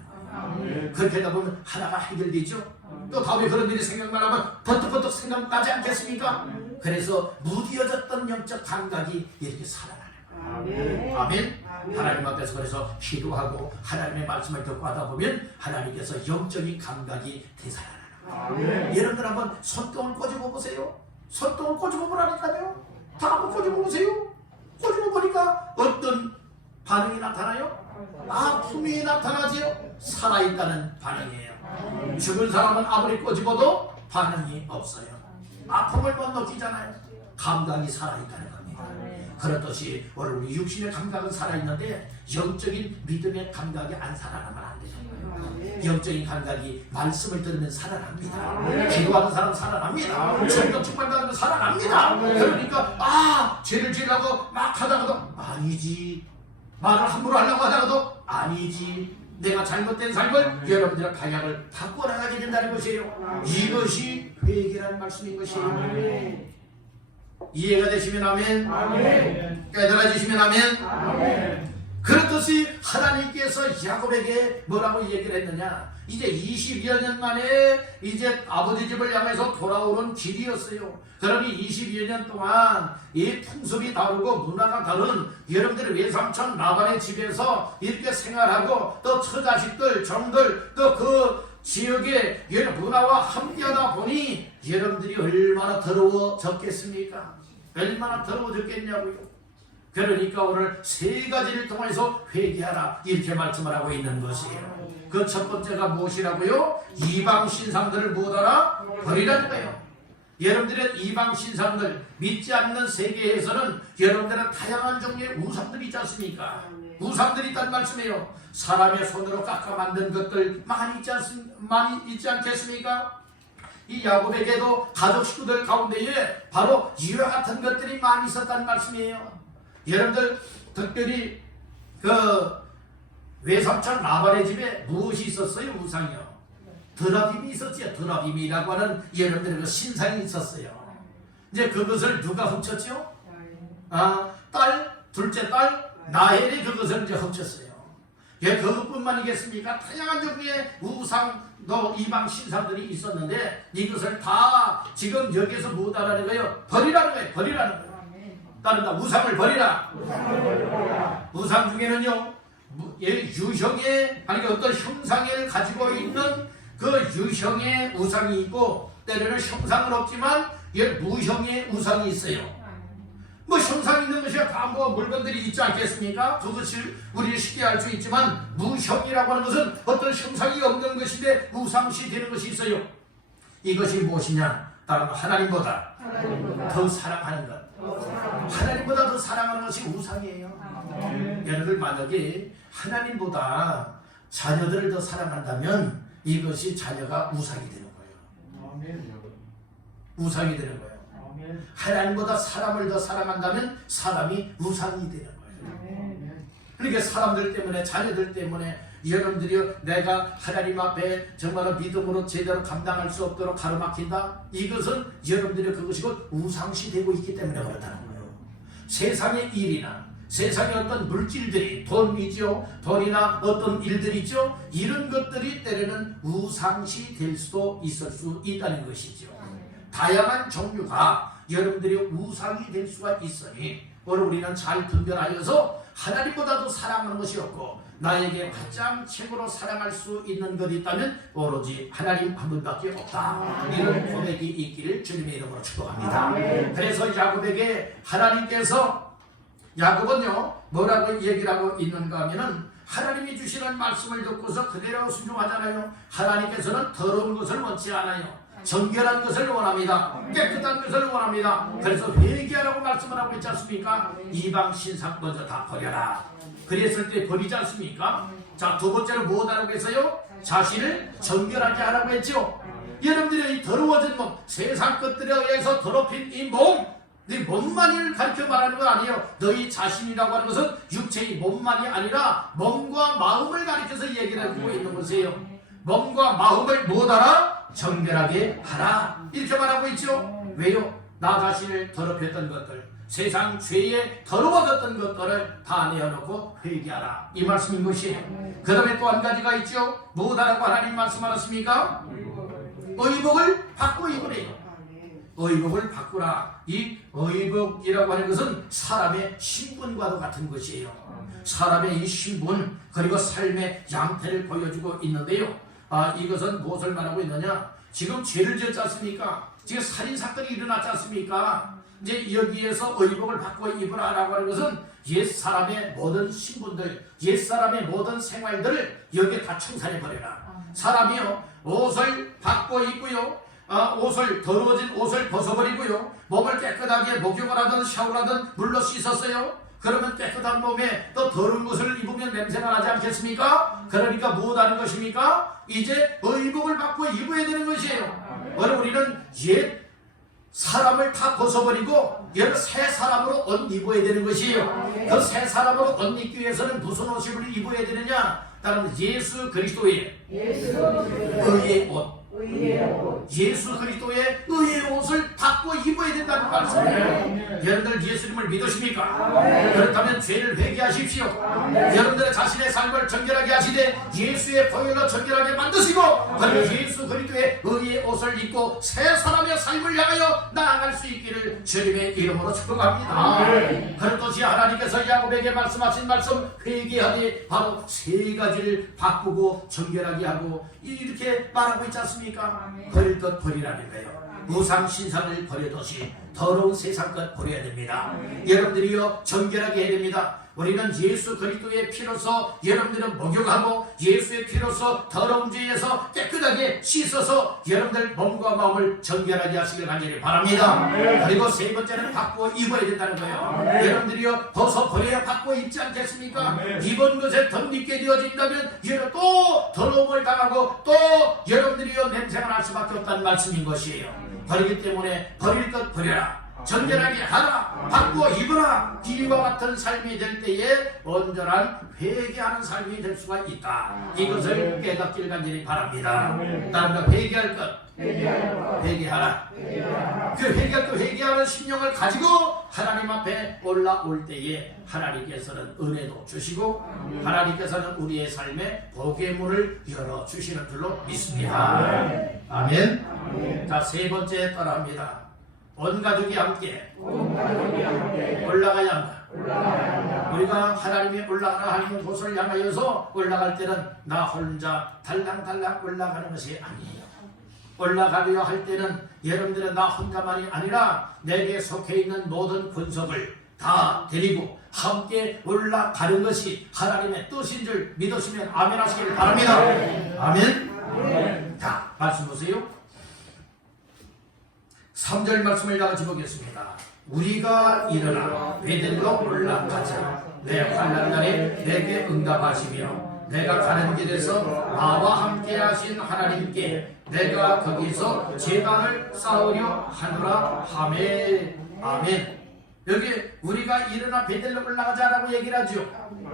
거예요. 그렇게 하다 보면 하나가 해결되죠. 또 다음에 그런 일이 생각만 하면 버떡버떡 생각나지 않겠습니까? 그래서 무디어졌던 영적 감각이 이렇게 살아나는 거예요. 아멘. 하나님 앞에서 그래서 기도하고 하나님의 말씀을 듣고 하다 보면 하나님께서 영적인 감각이 되살아나는. 여러분들 한번 손등을 꼬집어 보세요. 손등을 꼬집어 보라니까요. 다 한번 꼬집어 보세요. 꼬집어 보니까 어떤 반응이 나타나요? 아픔이 나타나지요. 살아있다는 반응이에요. 죽은 사람은 아무리 꼬집어도 반응이 없어요. 아픔을 못 느끼잖아요. 감각이 살아있다는 겁니다. 그렇듯이 오늘 우리 육신의 감각은 살아있는데 영적인 믿음의 감각이 안 살아나면 안 돼요. 영적인 감각이 말씀을 들으면 살아납니다. 기도하는 사람 살아납니다. 성령 충만받으면 살아납니다. 그러니까 죄를 지으려고 막 하다가도 아니지, 말을 함부로 하려고 하다가도 아니지, 내가 잘못된 삶을 여러분들의 방향을 바꿔 나가게 된다는 것이에요. 이것이 회개라는 말씀인 것이에요. 이해가 되시면 아멘. 깨달아지시면 아멘. 그렇듯이 하나님께서 야곱에게 뭐라고 얘기를 했느냐? 이제 20여 년 만에 이제 아버지 집을 향해서 돌아오는 길이었어요. 그러니 20여 년 동안 이 풍습이 다르고 문화가 다른 여러분들의 외삼촌 라반의 집에서 이렇게 생활하고 또 처자식들, 정들 또 그 지역의 문화와 함께하다 보니 여러분들이 얼마나 더러워졌겠습니까? 얼마나 더러워졌겠냐고요. 그러니까 오늘 세 가지를 통해서 회개하라 이렇게 말씀을 하고 있는 것이에요. 그 첫 번째가 무엇이라고요? 이방 신상들을 무엇하라? 버리라는 거예요. 여러분들의 이방 신상들, 믿지 않는 세계에서는 여러분들은 다양한 종류의 우상들이 있지 않습니까? 우상들이 있다는 말씀이에요. 사람의 손으로 깎아 만든 것들 많이 있지 않겠습니까? 이 야곱에게도 가족 식구들 가운데에 바로 이와 같은 것들이 많이 있었다는 말씀이에요. 여러분들 특별히 그 외삼촌 라반의 집에 무엇이 있었어요? 우상이요. 드라빔이 있었지요. 드라빔이라고 하는 여러분들의 그 신상이 있었어요. 이제 그것을 누가 훔쳤죠? 둘째 딸 나헬이 그것을 이제 훔쳤어요. 예, 그것뿐만이겠습니까? 다양한 종류의 우상도 이방 신상들이 있었는데 이것을 다 지금 여기서 못하라는 거예요. 버리라는 거예요. 버리라는 거예요. 따른다. 우상을 버리라. 우상 중에는요, 유형의 아니 어떤 형상을 가지고 있는 그 유형의 우상이 있고 때로는 형상은 없지만 무형의 우상이 있어요. 뭐 형상 있는 것이 다 뭐 물건들이 있지 않겠습니까? 그것을 우리는 쉽게 알 수 있지만 무형이라고 하는 것은 어떤 형상이 없는 것인데 우상시 되는 것이 있어요. 이것이 무엇이냐? 따로 하나님보다 더 사랑하는 것. 하나님보다 더 사랑하는 것이 우상이에요. 여러분들 만약에 하나님보다 자녀들을 더 사랑한다면 이것이 자녀가 우상이 되는 거예요. 우상이 되는 거예요. 하나님보다 사람을 더 사랑한다면 사람이 우상이 되는 거예요. 그러니까 사람들 때문에 자녀들 때문에 여러분들이 내가 하나님 앞에 정말 믿음으로 제대로 감당할 수 없도록 가로막힌다? 이것은 여러분들의 그것이고 우상시 되고 있기 때문에 그렇다는 거예요. 세상의 일이나 세상의 어떤 물질들이 돈이죠. 돈이나 어떤 일들이 있죠. 이런 것들이 때로는 우상시 될 수도 있을 수 있다는 것이죠. 다양한 종류가 여러분들이 우상이 될 수가 있으니 오늘 우리는 잘 분별하여서 하나님보다도 사랑하는 것이 없고 나에게 가장 최고로 사랑할 수 있는 것이 있다면 오로지 하나님 한 분밖에 없다. 이런 고백이 있기를 주님의 이름으로 축복합니다. 그래서 야곱에게 하나님께서 야곱은요 뭐라고 얘기를 하고 있는가 하면은 하나님이 주시는 말씀을 듣고서 그대로 순종하잖아요. 하나님께서는 더러운 것을 원치 않아요. 정결한 것을 원합니다. 깨끗한 것을 원합니다. 그래서 회개하라고 말씀을 하고 있지 않습니까? 이방 신상 먼저 다 버려라. 그랬을 때 버리지 않습니까? 자, 두 번째로 무엇하라고 했어요? 자신을 정결하게 하라고 했죠. 여러분들의 이 더러워진 몸, 세상 것들에 의해서 더럽힌 이 몸, 네 몸만을 가르쳐 말하는 건 아니에요. 너희 자신이라고 하는 것은 육체의 몸만이 아니라 몸과 마음을 가르쳐서 얘기를 하고 있는 것이에요. 몸과 마음을 무엇하라? 정결하게 하라. 이렇게 말하고 있죠. 왜요? 나 자신을 더럽혔던 것들, 세상 죄에 더러워졌던 것들을 다 내어놓고 회개하라. 이 말씀인 것이에요. 그 다음에 또 한 가지가 있죠. 무엇하라고 하나님 말씀하셨습니까? 의복을 받고 입으래요. 의복을 바꾸라. 이 의복이라고 하는 것은 사람의 신분과도 같은 것이에요. 사람의 이 신분 그리고 삶의 양태를 보여주고 있는데요. 이것은 무엇을 말하고 있느냐? 지금 죄를 지었지 않습니까? 지금 살인사건이 일어났지 않습니까? 이제 여기에서 의복을 바꿔 입으라라고 하는 것은 옛사람의 모든 신분들, 옛사람의 모든 생활들을 여기에 다 청산해버려라. 사람이요, 옷을 바꿔 입고요, 더러워진 옷을 벗어버리고요, 몸을 깨끗하게 목욕을 하든 샤워를 하든 물로 씻었어요. 그러면 깨끗한 몸에 또 더러운 것을 입으면 냄새가 나지 않겠습니까? 그러니까 무엇하는 것입니까? 이제 의복을 받고 입어야 되는 것이에요. 오늘 우리는 옛 사람을 다 벗어버리고 새 사람으로 옷 입어야 되는 것이에요. 그 새 사람으로 옷 입기 위해서는 무슨 옷을 입어야 되느냐? 다른 예수 그리스도의 의의 옷, 예수 그리스도의 의의 옷을 받고 입어야 된다는 말씀이에요. 여러분들 예수님을 믿으십니까? 그렇다면 죄를 회개하십시오. 여러분들의 자신의 삶을 정결하게 하시되 예수의 보혈로 정결하게 만드시고 그리고 예수 그리스도의 의의 옷을 입고 새 사람의 삶을 향하여 나아갈 수 있기를 주님의 이름으로 축복합니다. 그렇듯이 하나님께서 야곱에게 말씀하신 말씀 회개하되 바로 세 가지를 바꾸고 정결하게 하고 이렇게 말하고 있지 않습니까? 버릴 것 버리라는 거예요. 우상 신상을 버려두시 더러운 세상 것 버려야 됩니다. 여러분들이요 정결하게 해야 됩니다. 우리는 예수 그리스도의 피로서 여러분들은 목욕하고 예수의 피로서 더러운 죄에서 깨끗하게 씻어서 여러분들 몸과 마음을 정결하게 하시길 간절히 바랍니다. 그리고 세 번째는 바꾸어 입어야 된다는 거예요. 여러분들이요 벗어 버려야 바꾸어 입지 않겠습니까? 입은 것에 덧입게 되어진다면 여러분 또 더러움을 당하고 또 여러분들이요 냄새가 날 수밖에 없다는 말씀인 것이에요. 버리기 때문에 버릴 것 버려라. 정결하게 하라. 바꾸어 입어라. 이와 같은 삶이 될 때에 온전한 회개하는 삶이 될 수가 있다. 이것을 깨닫기를 간절히 바랍니다. 다른 거 회개할 것 회개하라. 그 회개할 것 회개하는 심령을 가지고 하나님 앞에 올라올 때에 하나님께서는 은혜도 주시고 하나님께서는 우리의 삶에 복의 문을 열어주시는 줄로 믿습니다. 아멘. 자, 세 번째 따라합니다. 온 가족이 함께 올라가야 한다. 우리가 하나님이 올라가라 하는 곳을 향하여서 올라갈 때는 나 혼자 달랑달랑 올라가는 것이 아니에요. 올라가려 할 때는 여러분들은 나 혼자만이 아니라 내게 속해 있는 모든 권속을 다 데리고 함께 올라가는 것이 하나님의 뜻인 줄 믿으시면 아멘 하시길 바랍니다. 아멘. 자, 말씀 보세요. 3절 말씀을 다 같이 보겠습니다. 우리가 일어나 베들로 올라가자. 내 환난 날에 내게 응답하시며 내가 가는 길에서 나와 함께 하신 하나님께 내가 거기서 제단을 쌓으려 하노라 하매. 아멘. 여기 우리가 일어나 베들로 올라가자라고 얘기를 하죠.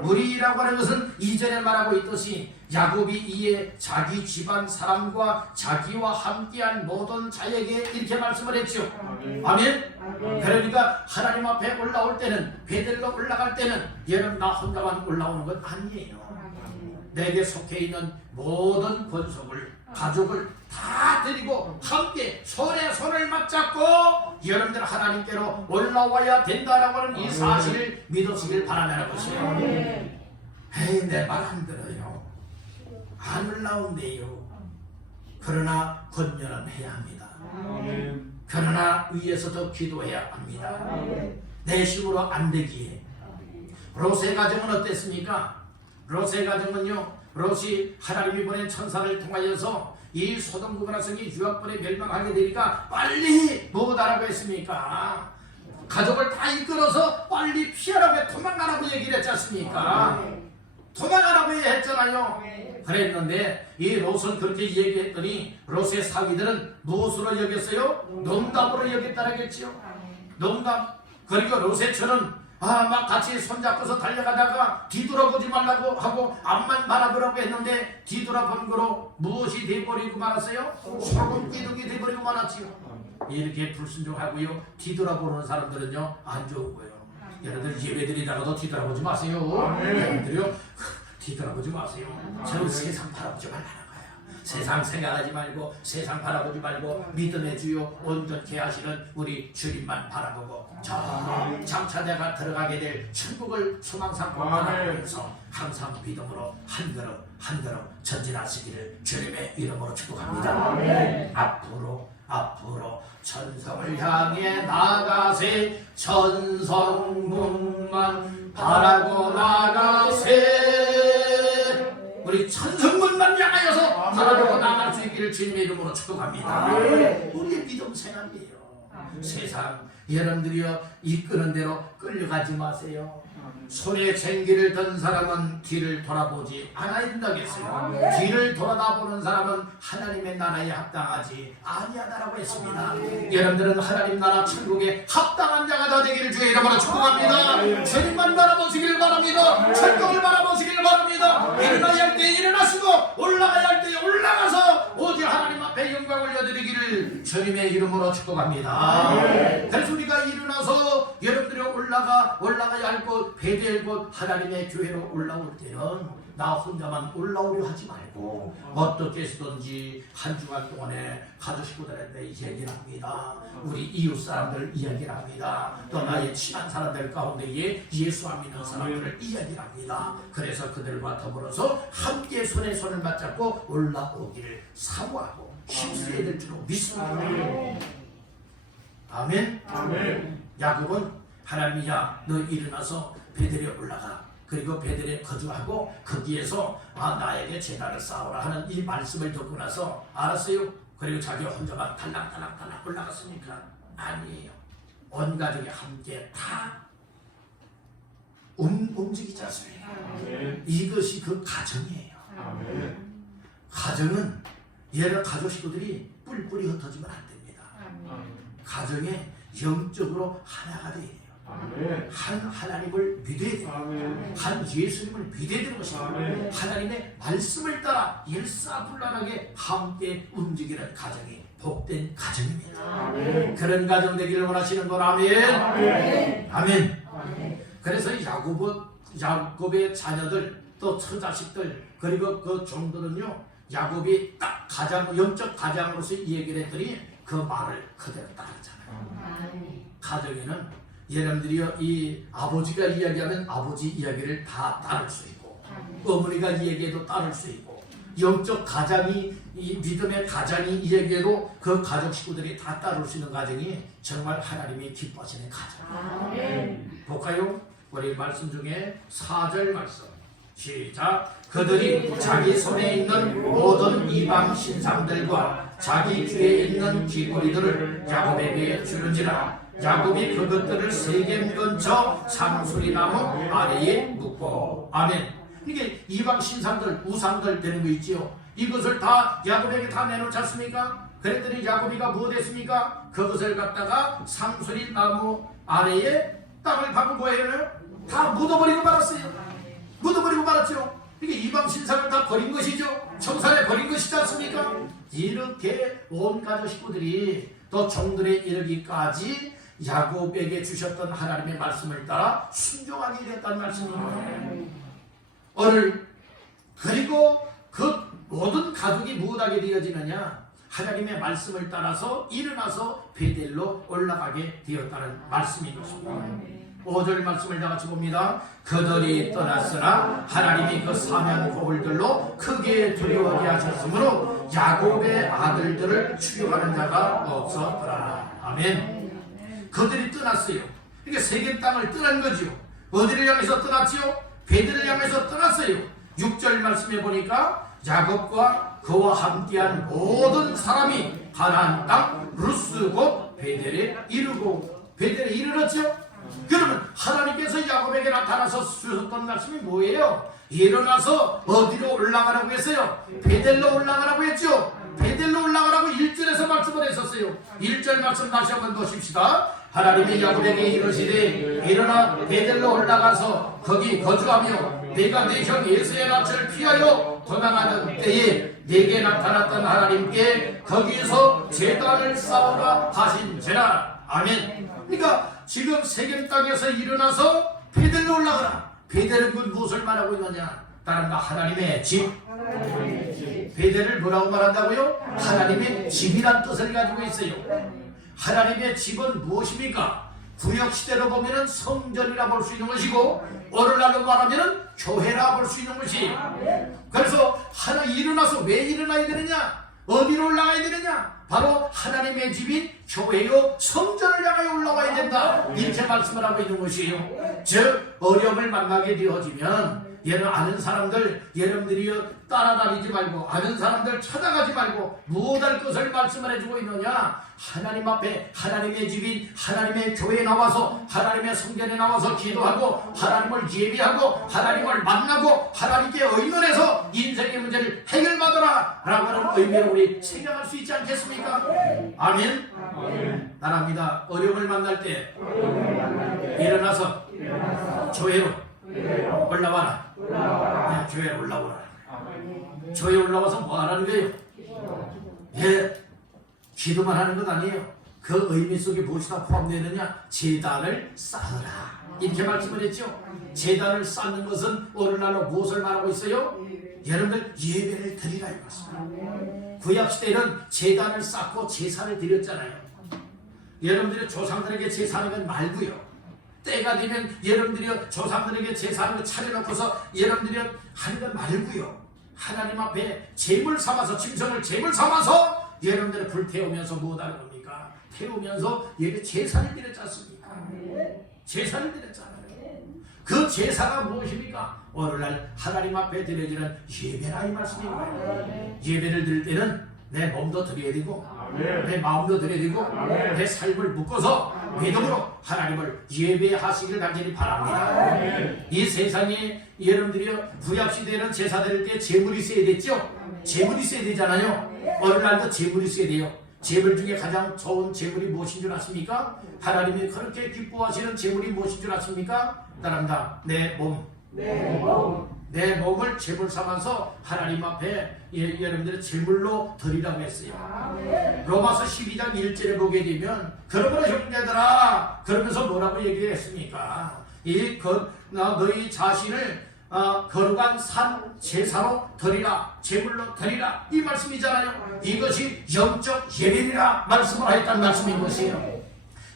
우리라고 하는 것은 이전에 말하고 있듯이 야곱이 이에 자기 집안 사람과 자기와 함께한 모든 자에게 이렇게 말씀을 했죠. 아멘. 그러니까 하나님 앞에 올라올 때는 베들로 올라갈 때는 얘는 나 혼자만 올라오는 건 아니에요. 내게 속해 있는 모든 권속을 가족을 다 데리고 함께 손에 손을 맞잡고 여러분들 하나님께로 올라와야 된다라고 하는 이 사실을 믿으시길 바라는 것이에요. 에이, 내 말 안 들어요. 안 올라온대요. 그러나 권면은 해야 합니다. 그러나 위에서 더 기도해야 합니다. 내 힘으로 안 되기에. 롯의 가정은 어땠습니까? 롯의 가정은요, 롯이 하나님이 보낸 천사를 통하여서 이 소돔 고모라 성이 유학벌에 멸망하게 되니까 빨리 뭐하라고 했습니까? 가족을 다 이끌어서 빨리 피하라고 도망가라고 얘기를 했지 않습니까? 도망가라고 했잖아요. 그랬는데 이 롯은 그렇게 얘기했더니 롯의 사위들은 무엇으로 여겼어요? 농담으로 여겼다라겠지요. 농담. 그리고 롯의 처는 막 같이 손잡고서 달려가다가 뒤돌아보지 말라고 하고 앞만 바라보라고 했는데 뒤돌아본 거로 무엇이 돼버리고 말았어요? 소금 기둥이 돼버리고 말았지요. 이렇게 불순종하고요 뒤돌아보는 사람들은요 안 좋은 거예요. 여러분들 예배드리다가도 뒤돌아보지 마세요. 여러분들요 뒤돌아보지 마세요. 저 세상 바라보지 말라는 거예요. 세상 생각하지 말고 세상 바라보지 말고 믿음의 주요 온전케 하시는 우리 주님만 바라보고 장차 내가 들어가게 될 천국을 소망 삼고 바라보면서 항상 믿음으로 한 걸음 한 걸음 전진하시기를 주님의 이름으로 축복합니다. 앞으로 천성을 향해 나가세. 천성문만 바라고 나가세. 우리 천성문만 향하여서 바라보고 나갈 수 있기를 주님의 이름으로 축복합니다. 우리의 믿음 생활이에요. 세상 여러분들이요 이끄는 대로 끌려가지 마세요. 손에 쟁기를 든 사람은 뒤를 돌아보지 않아야 된다겠어요. 뒤를 돌아다보는 사람은 하나님의 나라에 합당하지 아니하다라고 했습니다. 여러분들은 하나님 나라 천국에 합당한 자가 다 되기를 주의 이름으로 축복합니다. 주님만 바라보시길 바랍니다. 천국을 바라보시길 바랍니다. 일어나야 할 때 일어나시고 올라가야 할 때 올라가서 오직 하나님 앞에 영광을 올려드리기를 주님의 이름으로 축복합니다. 그래서 우리가 일어나서 여러분들이 올라가야 할 곳, 베델 곳 하나님의 교회로 올라올 때는 나 혼자만 올라오려 하지 말고 어떻게 해서든지 한 주간 동안에 가족 식구들한테 이야기를 합니다. 우리 이웃 사람들 이야기를 합니다. 또 나의 친한 사람들 가운데에 예수 안 믿는 사람들을 이야기를 합니다. 그래서 그들과 더불어서 함께 손에 손을 맞잡고 올라오기를 사모하고 힘쓰게 될 줄로 믿습니다. 아멘. 아멘. 야곱은 하나님이 너 일어나서 베델에 올라가. 그리고 베델에 거주하고 거기에서 나에게 제단을 쌓으라 하는 이 말씀을 듣고 나서 알았어요. 그리고 자기가 혼자만 달랑달랑 올라갔습니까? 아니에요. 온 가족이 함께 다 움직이지 않습니까? 이것이 그 가정이에요. 가정은 얘가 가족 식구들이 뿔뿔이 흩어지면 안 됩니다. 가정에 영적으로 하나가 돼요. 한 하나님을 믿어야 돼요. 한 예수님을 믿어야 되는 것입니다. 하나님의 말씀을 따라 일사불란하게 함께 움직이는 가정이 복된 가정입니다. 그런 가정 되기를 원하시는 건 아멘. 아멘. 그래서 야곱의 자녀들 또 처자식들 그리고 그 종들은요 야곱이 딱 가장 영적 가장으로서 얘기를 했더니 그 말을 그대로 따르잖아요. 가정에는 여러분들이요 이 아버지가 이야기하면 아버지 이야기를 다 따를 수 있고 어머니가 이야기해도 따를 수 있고 영적 가장이 이 믿음의 가장이 이야기해도 그 가족 식구들이 다 따를 수 있는 가정이 정말 하나님이 기뻐하시는 가정. 볼까요? 우리 말씀 중에 4절 말씀 시작. 그들이 자기 손에 있는 모든 이방 신상들과 자기 귀에 있는 귀고리들을 야곱에게 주는지라. 야곱이 그것들을 세겜 근처 상수리나무 아래에 묻고. 아멘. 이게 이방 신상들 우상들 되는 거 있지요. 이것을 다 야곱에게 다 내놓지 않습니까? 그랬더니 야곱이가 뭐 됐습니까? 그것을 갖다가 상수리나무 아래에 땅을 파고 뭐해요? 다 묻어버리고 말았어요. 묻어버리고 말았죠. 이게 이방 신상을 다 버린 것이죠. 청산에 버린 것이지 않습니까? 이렇게 온 가족 식구들이 또 종들에 이르기까지 야곱에게 주셨던 하나님의 말씀을 따라 순종하게 되었다는 말씀이에요. 오늘 그리고 그 모든 가족이 무엇하게 되어지느냐? 하나님의 말씀을 따라서 일어나서 베델로 올라가게 되었다는 말씀인 것입니다. 5절 말씀을 다 같이 봅니다. 그들이 떠났으나 하나님이 그 사면 고울들로 크게 두려워하게 하셨으므로 야곱의 아들들을 추격하는 자가 없었더라. 아멘. 그들이 떠났어요. 그러니까 세겜 땅을 떠난 거죠. 어디를 향해서 떠났지요? 베델을 향해서 떠났어요. 6절 말씀해 보니까 야곱과 그와 함께한 모든 사람이 가나안 땅 루스 곧 베델에 이르고 베델에 이르렀죠. 그러면 하나님께서 야곱에게 나타나서 주셨던 말씀이 뭐예요? 일어나서 어디로 올라가라고 했어요? 베델로 올라가라고 했죠. 베델로 올라가라고 1절에서 말씀을 했었어요. 1절 말씀 다시 한번 보십시다. 하나님이 야곱에게 이르시되 일어나 베델로 올라가서 거기 거주하며 내가 내 형 에서의 낯을 피하여 도망하는 때에 내게 나타났던 하나님께 거기에서 제단을 쌓으라 하신지라. 아멘. 그러니까 지금 세겜 땅에서 일어나서 베델로 올라가라. 베델은 그 무엇을 말하고 있느냐? 다른 말 하나님의 집. 베델을 뭐라고 말한다고요? 하나님의 집이란 뜻을 가지고 있어요. 하나님의 집은 무엇입니까? 구약시대로 보면 성전이라 볼 수 있는 것이고 오늘날로 말하면 교회라 볼 수 있는 것이. 그래서 하나 일어나서 왜 일어나야 되느냐? 어디로 올라가야 되느냐? 바로 하나님의 집인 교회요 성전을 향하여 올라와야 된다. 이렇게 말씀을 하고 있는 것이에요. 즉 어려움을 만나게 되어지면 여러분 아는 사람들 여러분들이 따라다니지 말고 아는 사람들 찾아가지 말고 무엇할 것을 말씀을 해주고 있느냐? 하나님 앞에 하나님의 집인 하나님의 교회에 나와서 하나님의 성전에 나와서 기도하고 하나님을 예배하고 하나님을 만나고 하나님께 의논해서 인생의 문제를 해결받아라 라고 하는 의미로 우리 생각할 수 있지 않겠습니까? 아멘. 나랍니다. 어려움을 만날 때 일어나서 교회로 올라와라. 교회에 올라오라. 교회에 올라와서 뭐 하라는 거예요? 예, 기도만 하는 것 아니에요. 그 의미 속에 무엇이 다 포함되느냐? 제단을 쌓으라 이렇게 말씀을 했죠. 제단을 쌓는 것은 오늘날로 무엇을 말하고 있어요? 여러분들 예배를 드리라 이 말씀입니다. 구약시대에는 제단을 쌓고 제사를 드렸잖아요. 여러분들이 조상들에게 제사하는 건 말고요, 때가 되면 여러분들이 조상들에게 제사하는 거 차려놓고서 여러분들이 하는 건 말고요, 하나님 앞에 제물 삼아서, 짐승을 제물 삼아서 여러분들을 불태우면서 무엇하는 겁니까? 태우면서 예배 제사를 드렸지 않습니까? 제사를 드렸잖아요. 그 제사가 무엇입니까? 오늘날 하나님 앞에 드려지는 예배라 이 말씀입니다. 예배를 드릴 때는 내 몸도 드려야 되고 내 마음도 드려야 되고 내 삶을 묶어서 믿음으로 하나님을 예배하시길 간절히 바랍니다. 이 세상에 여러분들이 구약시대에는 제사 드릴 때 제물이 있어야 됐죠? 제물이 있어야 되잖아요. 오늘날도 제물이 있어야 돼요. 제물 중에 가장 좋은 제물이 무엇인 줄 아십니까? 하나님이 그렇게 기뻐하시는 제물이 무엇인 줄 아십니까? 따라합니다. 내 몸을 제물 삼아서 하나님 앞에 여러분들의 제물로 드리라고 했어요. 로마서 12장 1절에 보게 되면 그러므로 형제들아, 그러면서 뭐라고 얘기했습니까? 너희 자신을 거룩한 산 제사로 드리라, 제물로 드리라 이 말씀이잖아요. 이것이 영적 예배니라 말씀을 하였다는 말씀인 것이에요.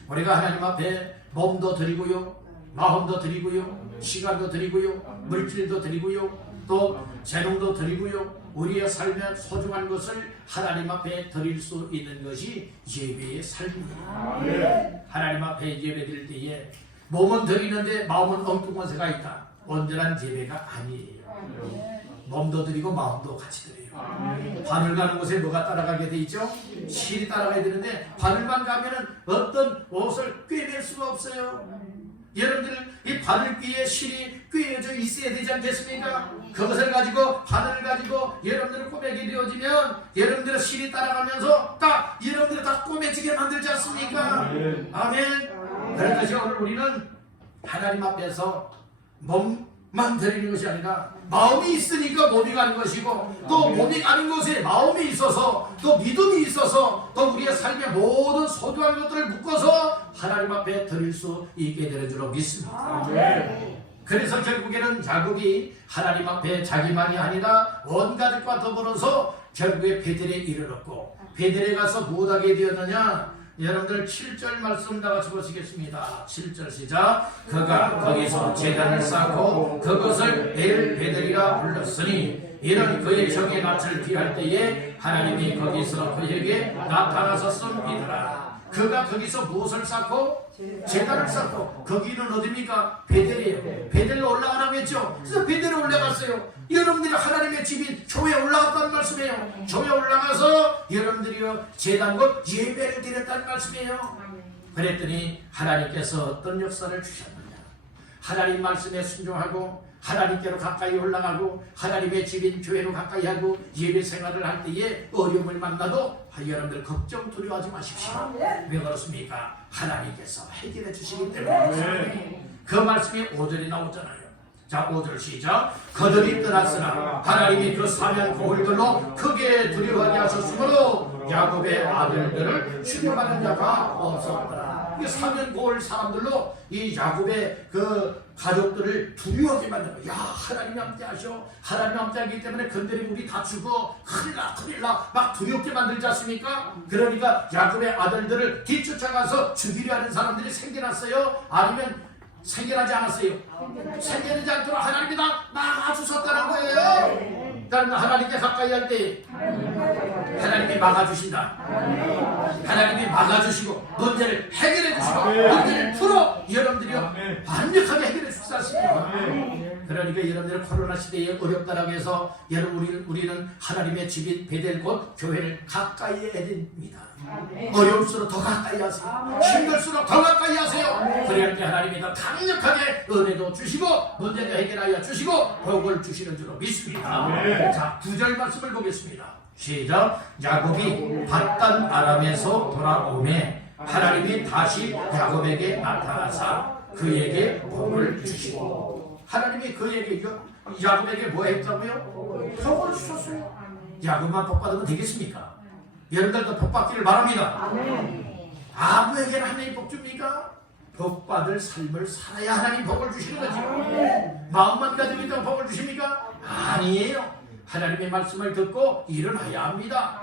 우리가 하나님 앞에 몸도 드리고요, 마음도 드리고요, 시간도 드리고요, 물질도 드리고요, 또 재능도 드리고요, 우리의 삶에 소중한 것을 하나님 앞에 드릴 수 있는 것이 예배의 삶입니다. 하나님 앞에 예배 드릴 때에 몸은 드리는데 마음은 엉뚱한 새가 있다. 온전한 예배가 아니에요. 몸도 드리고 마음도 같이 드려요. 바늘 가는 곳에 뭐가 따라가게 돼 있죠? 실이 따라가야 되는데 바늘만 가면은 어떤 옷을 꿰맬 수가 없어요. 여러분들 이 바늘귀에 실이 꿰어져 있어야 되지 않겠습니까? 그것을 가지고 바늘을 가지고 여러분들을 꼬매게 되어지면 여러분들의 실이 따라가면서 딱 여러분들을 다 꼬매지게 만들지 않습니까? 아멘. 그래서 오늘 우리는 하나님 앞에서 몸만 드리는 것이 아니라 마음이 있으니까 몸이 가는 것이고, 또 몸이 가는 곳에 마음이 있어서, 또 믿음이 있어서, 또 우리의 삶의 모든 소중한 것들을 묶어서 하나님 앞에 드릴 수 있게 되는 줄로 믿습니다. 그래서 결국에는 야곱이 하나님 앞에 자기만이 아니라 온 가족과 더불어서 결국에 베델에 이르렀고, 베델에 가서 무엇하게 되었느냐? 여러분들 7절 말씀 다 같이 보시겠습니다. 7절 시작. 그가 거기서 제단을 쌓고 그것을 엘베델이라 불렀으니 이는 그의 정의 낯을 피할 때에 하나님이 거기서 그에게 나타나셨음이더라. 그가 거기서 무엇을 쌓고? 제단을 쌓고. 거기는 어디입니까? 베델이에요. 베델로 올라가라고 했죠. 그래서 베델에 올라갔어요. 여러분들이 하나님의 집인 교회에 올라갔다는 말씀이에요. 교회에 올라가서 여러분들이 제단 곧 예배를 드렸다는 말씀이에요. 그랬더니 하나님께서 어떤 역사를 주셨느냐? 하나님 말씀에 순종하고 하나님께로 가까이 올라가고 하나님의 집인 교회로 가까이 하고 예배 생활을 할 때에 어려움을 만나도 여러분들 걱정 두려워하지 마십시오. 왜 그렇습니까? 하나님께서 해결해 주시기 때문에. 그 말씀이 5절에 나오잖아요. 자, 5절 시작. 그들이 떠났으나 하나님이 그 사면 거울들로 크게 두려워하게 하셨으므로 야곱의 아들들을 추격하는 자가 없었더라. 이 사면 거울 사람들로 이 야곱의 그 가족들을 두려워하게 만든 거야. 야, 하나님이 함께하셔. 하나님이 함께하기 때문에 건드리면 우리 다 죽어. 큰일 나. 막 두렵게 만들지 않습니까? 그러니까 야곱의 아들들을 뒤쫓아가서 죽이려 하는 사람들이 생겨났어요? 아니면 생겨나지 않았어요? 생겨나지 않도록 하나님이 다 막아주셨다는 거예요. 그러니까 하나님께 가까이 할 때 하나님이 막아주신다. 하나님이 막아주시고 문제를 해결해 주시고 문제를 풀어 여러분들이요 완벽하게 해결해 주시지 않습니까? 그러니까 여러분들 코로나 시대에 어렵다라고 해서 여러분 우리는 하나님의 집인 베델 곧 교회를 가까이 해야 됩니다. 어려울수록 더 가까이 하세요. 힘들수록 더 가까이 하세요. 그래야 때 하나님이 더 강력하게 은혜도 주시고 문제도 해결하여 주시고 복을 주시는 줄로 믿습니다. 자, 9절 말씀을 보겠습니다. 시작. 야곱이 밧단 아람에서 돌아오매 하나님이 다시 야곱에게 나타나사 그에게 복을 주시고. 하나님이 그에게 야곱에게 뭐 했다고요? 복을 주셨어요. 야곱만 복 받으면 되겠습니까? 여러분들도 복 받기를 바랍니다. 아무에게나 하나님 복 줍니까? 복받을 삶을 살아야 하나님 복을 주시는 거죠. 마음만 가지고 있다고 복을 주십니까? 아니에요. 하나님의 말씀을 듣고 일어나야 합니다.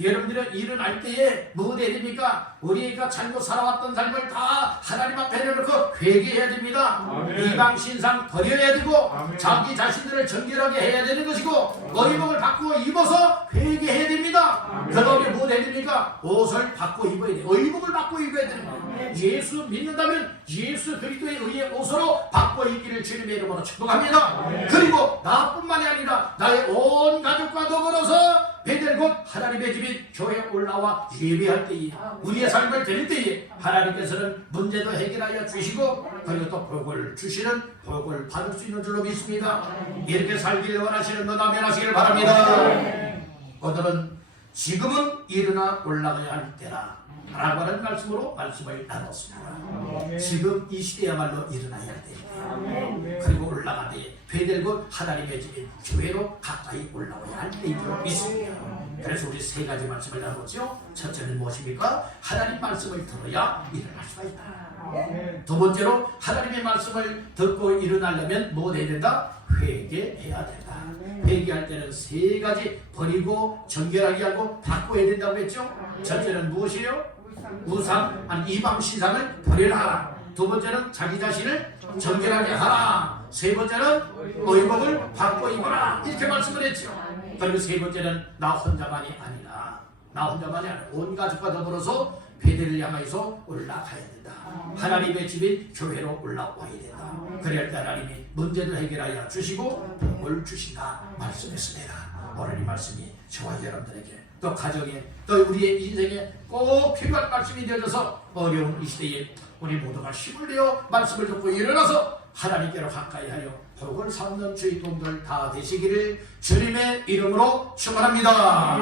여러분들은 일어날 때에 뭐가 해야 됩니까? 우리가 잘못 살아왔던 삶을 다 하나님 앞에 내놓고 회개해야 됩니다. 이방 신상 버려야 되고 자기 자신들을 정결하게 해야 되는 것이고 의복을 바꾸어 입어서 회개해야 됩니다. 그 다음에 뭐 해야 됩니까? 옷을 바꿔 입어야 돼요. 의복을 바꿔 입어야 되는 거예요. 예수 믿는다면 예수 그리스도의 의의 옷으로 바꿔 입기를 주님의 이름으로 축복합니다. 그리고 나뿐만이 아니라 나의 온 가족과 더불어서 베델 곧 하나님의 집인 교회에 올라와 예배할 때에 우리의 삶을 드릴 때에 하나님께서는 문제도 해결하여 주시고 그리고 또 복을 주시는 복을 받을 수 있는 줄로 믿습니다. 이렇게 살기를 원하시는 분 아멘 하시길 바랍니다. 오늘은 지금은 일어나 올라가야 할 때라 라고 하는 말씀으로 말씀을 나눴습니다. 지금 이 시대야말로 일어나야 할 때입니다. 그리고 올라갈 때에 베델 곧 하나님의 집인 교회로 가까이 올라와야 할 때인 줄 믿습니다. 그래서 우리 세 가지 말씀을 나눴죠. 첫째는 무엇입니까? 하나님 말씀을 들어야 일어날 수가 있다. 두 번째로 하나님의 말씀을 듣고 일어나려면 뭐 해야 된다? 회개해야 된다. 회개할 때는 세 가지 버리고 정결하게 하고 바꿔야 된다고 했죠. 첫째는 무엇이요? 우상, 이방 신상을 버려라. 두 번째는 자기 자신을 정결하게 하라. 세 번째는 의복을 바꿔 입어라. 이렇게 말씀을 했죠. 그리고 세 번째는 나 혼자만이 아니라 온 가족과 더불어서 베델을 향해서 올라가야 된다. 하나님의 집인 교회로 올라와야 된다. 그래야 때 하나님이 문제도 해결하여 주시고 복을 주신다 말씀했습니다. 오늘 이 말씀이 저와 여러분들에게 또 가정에 또 우리의 인생에 꼭 필요한 말씀이 되어져서 어려운 이 시대에 우리 모두가 힘을 내어 말씀을 듣고 일어나서 하나님께로 가까이 하여 복을 삼는 주의 동들 다 되시기를 주님의 이름으로 축원합니다.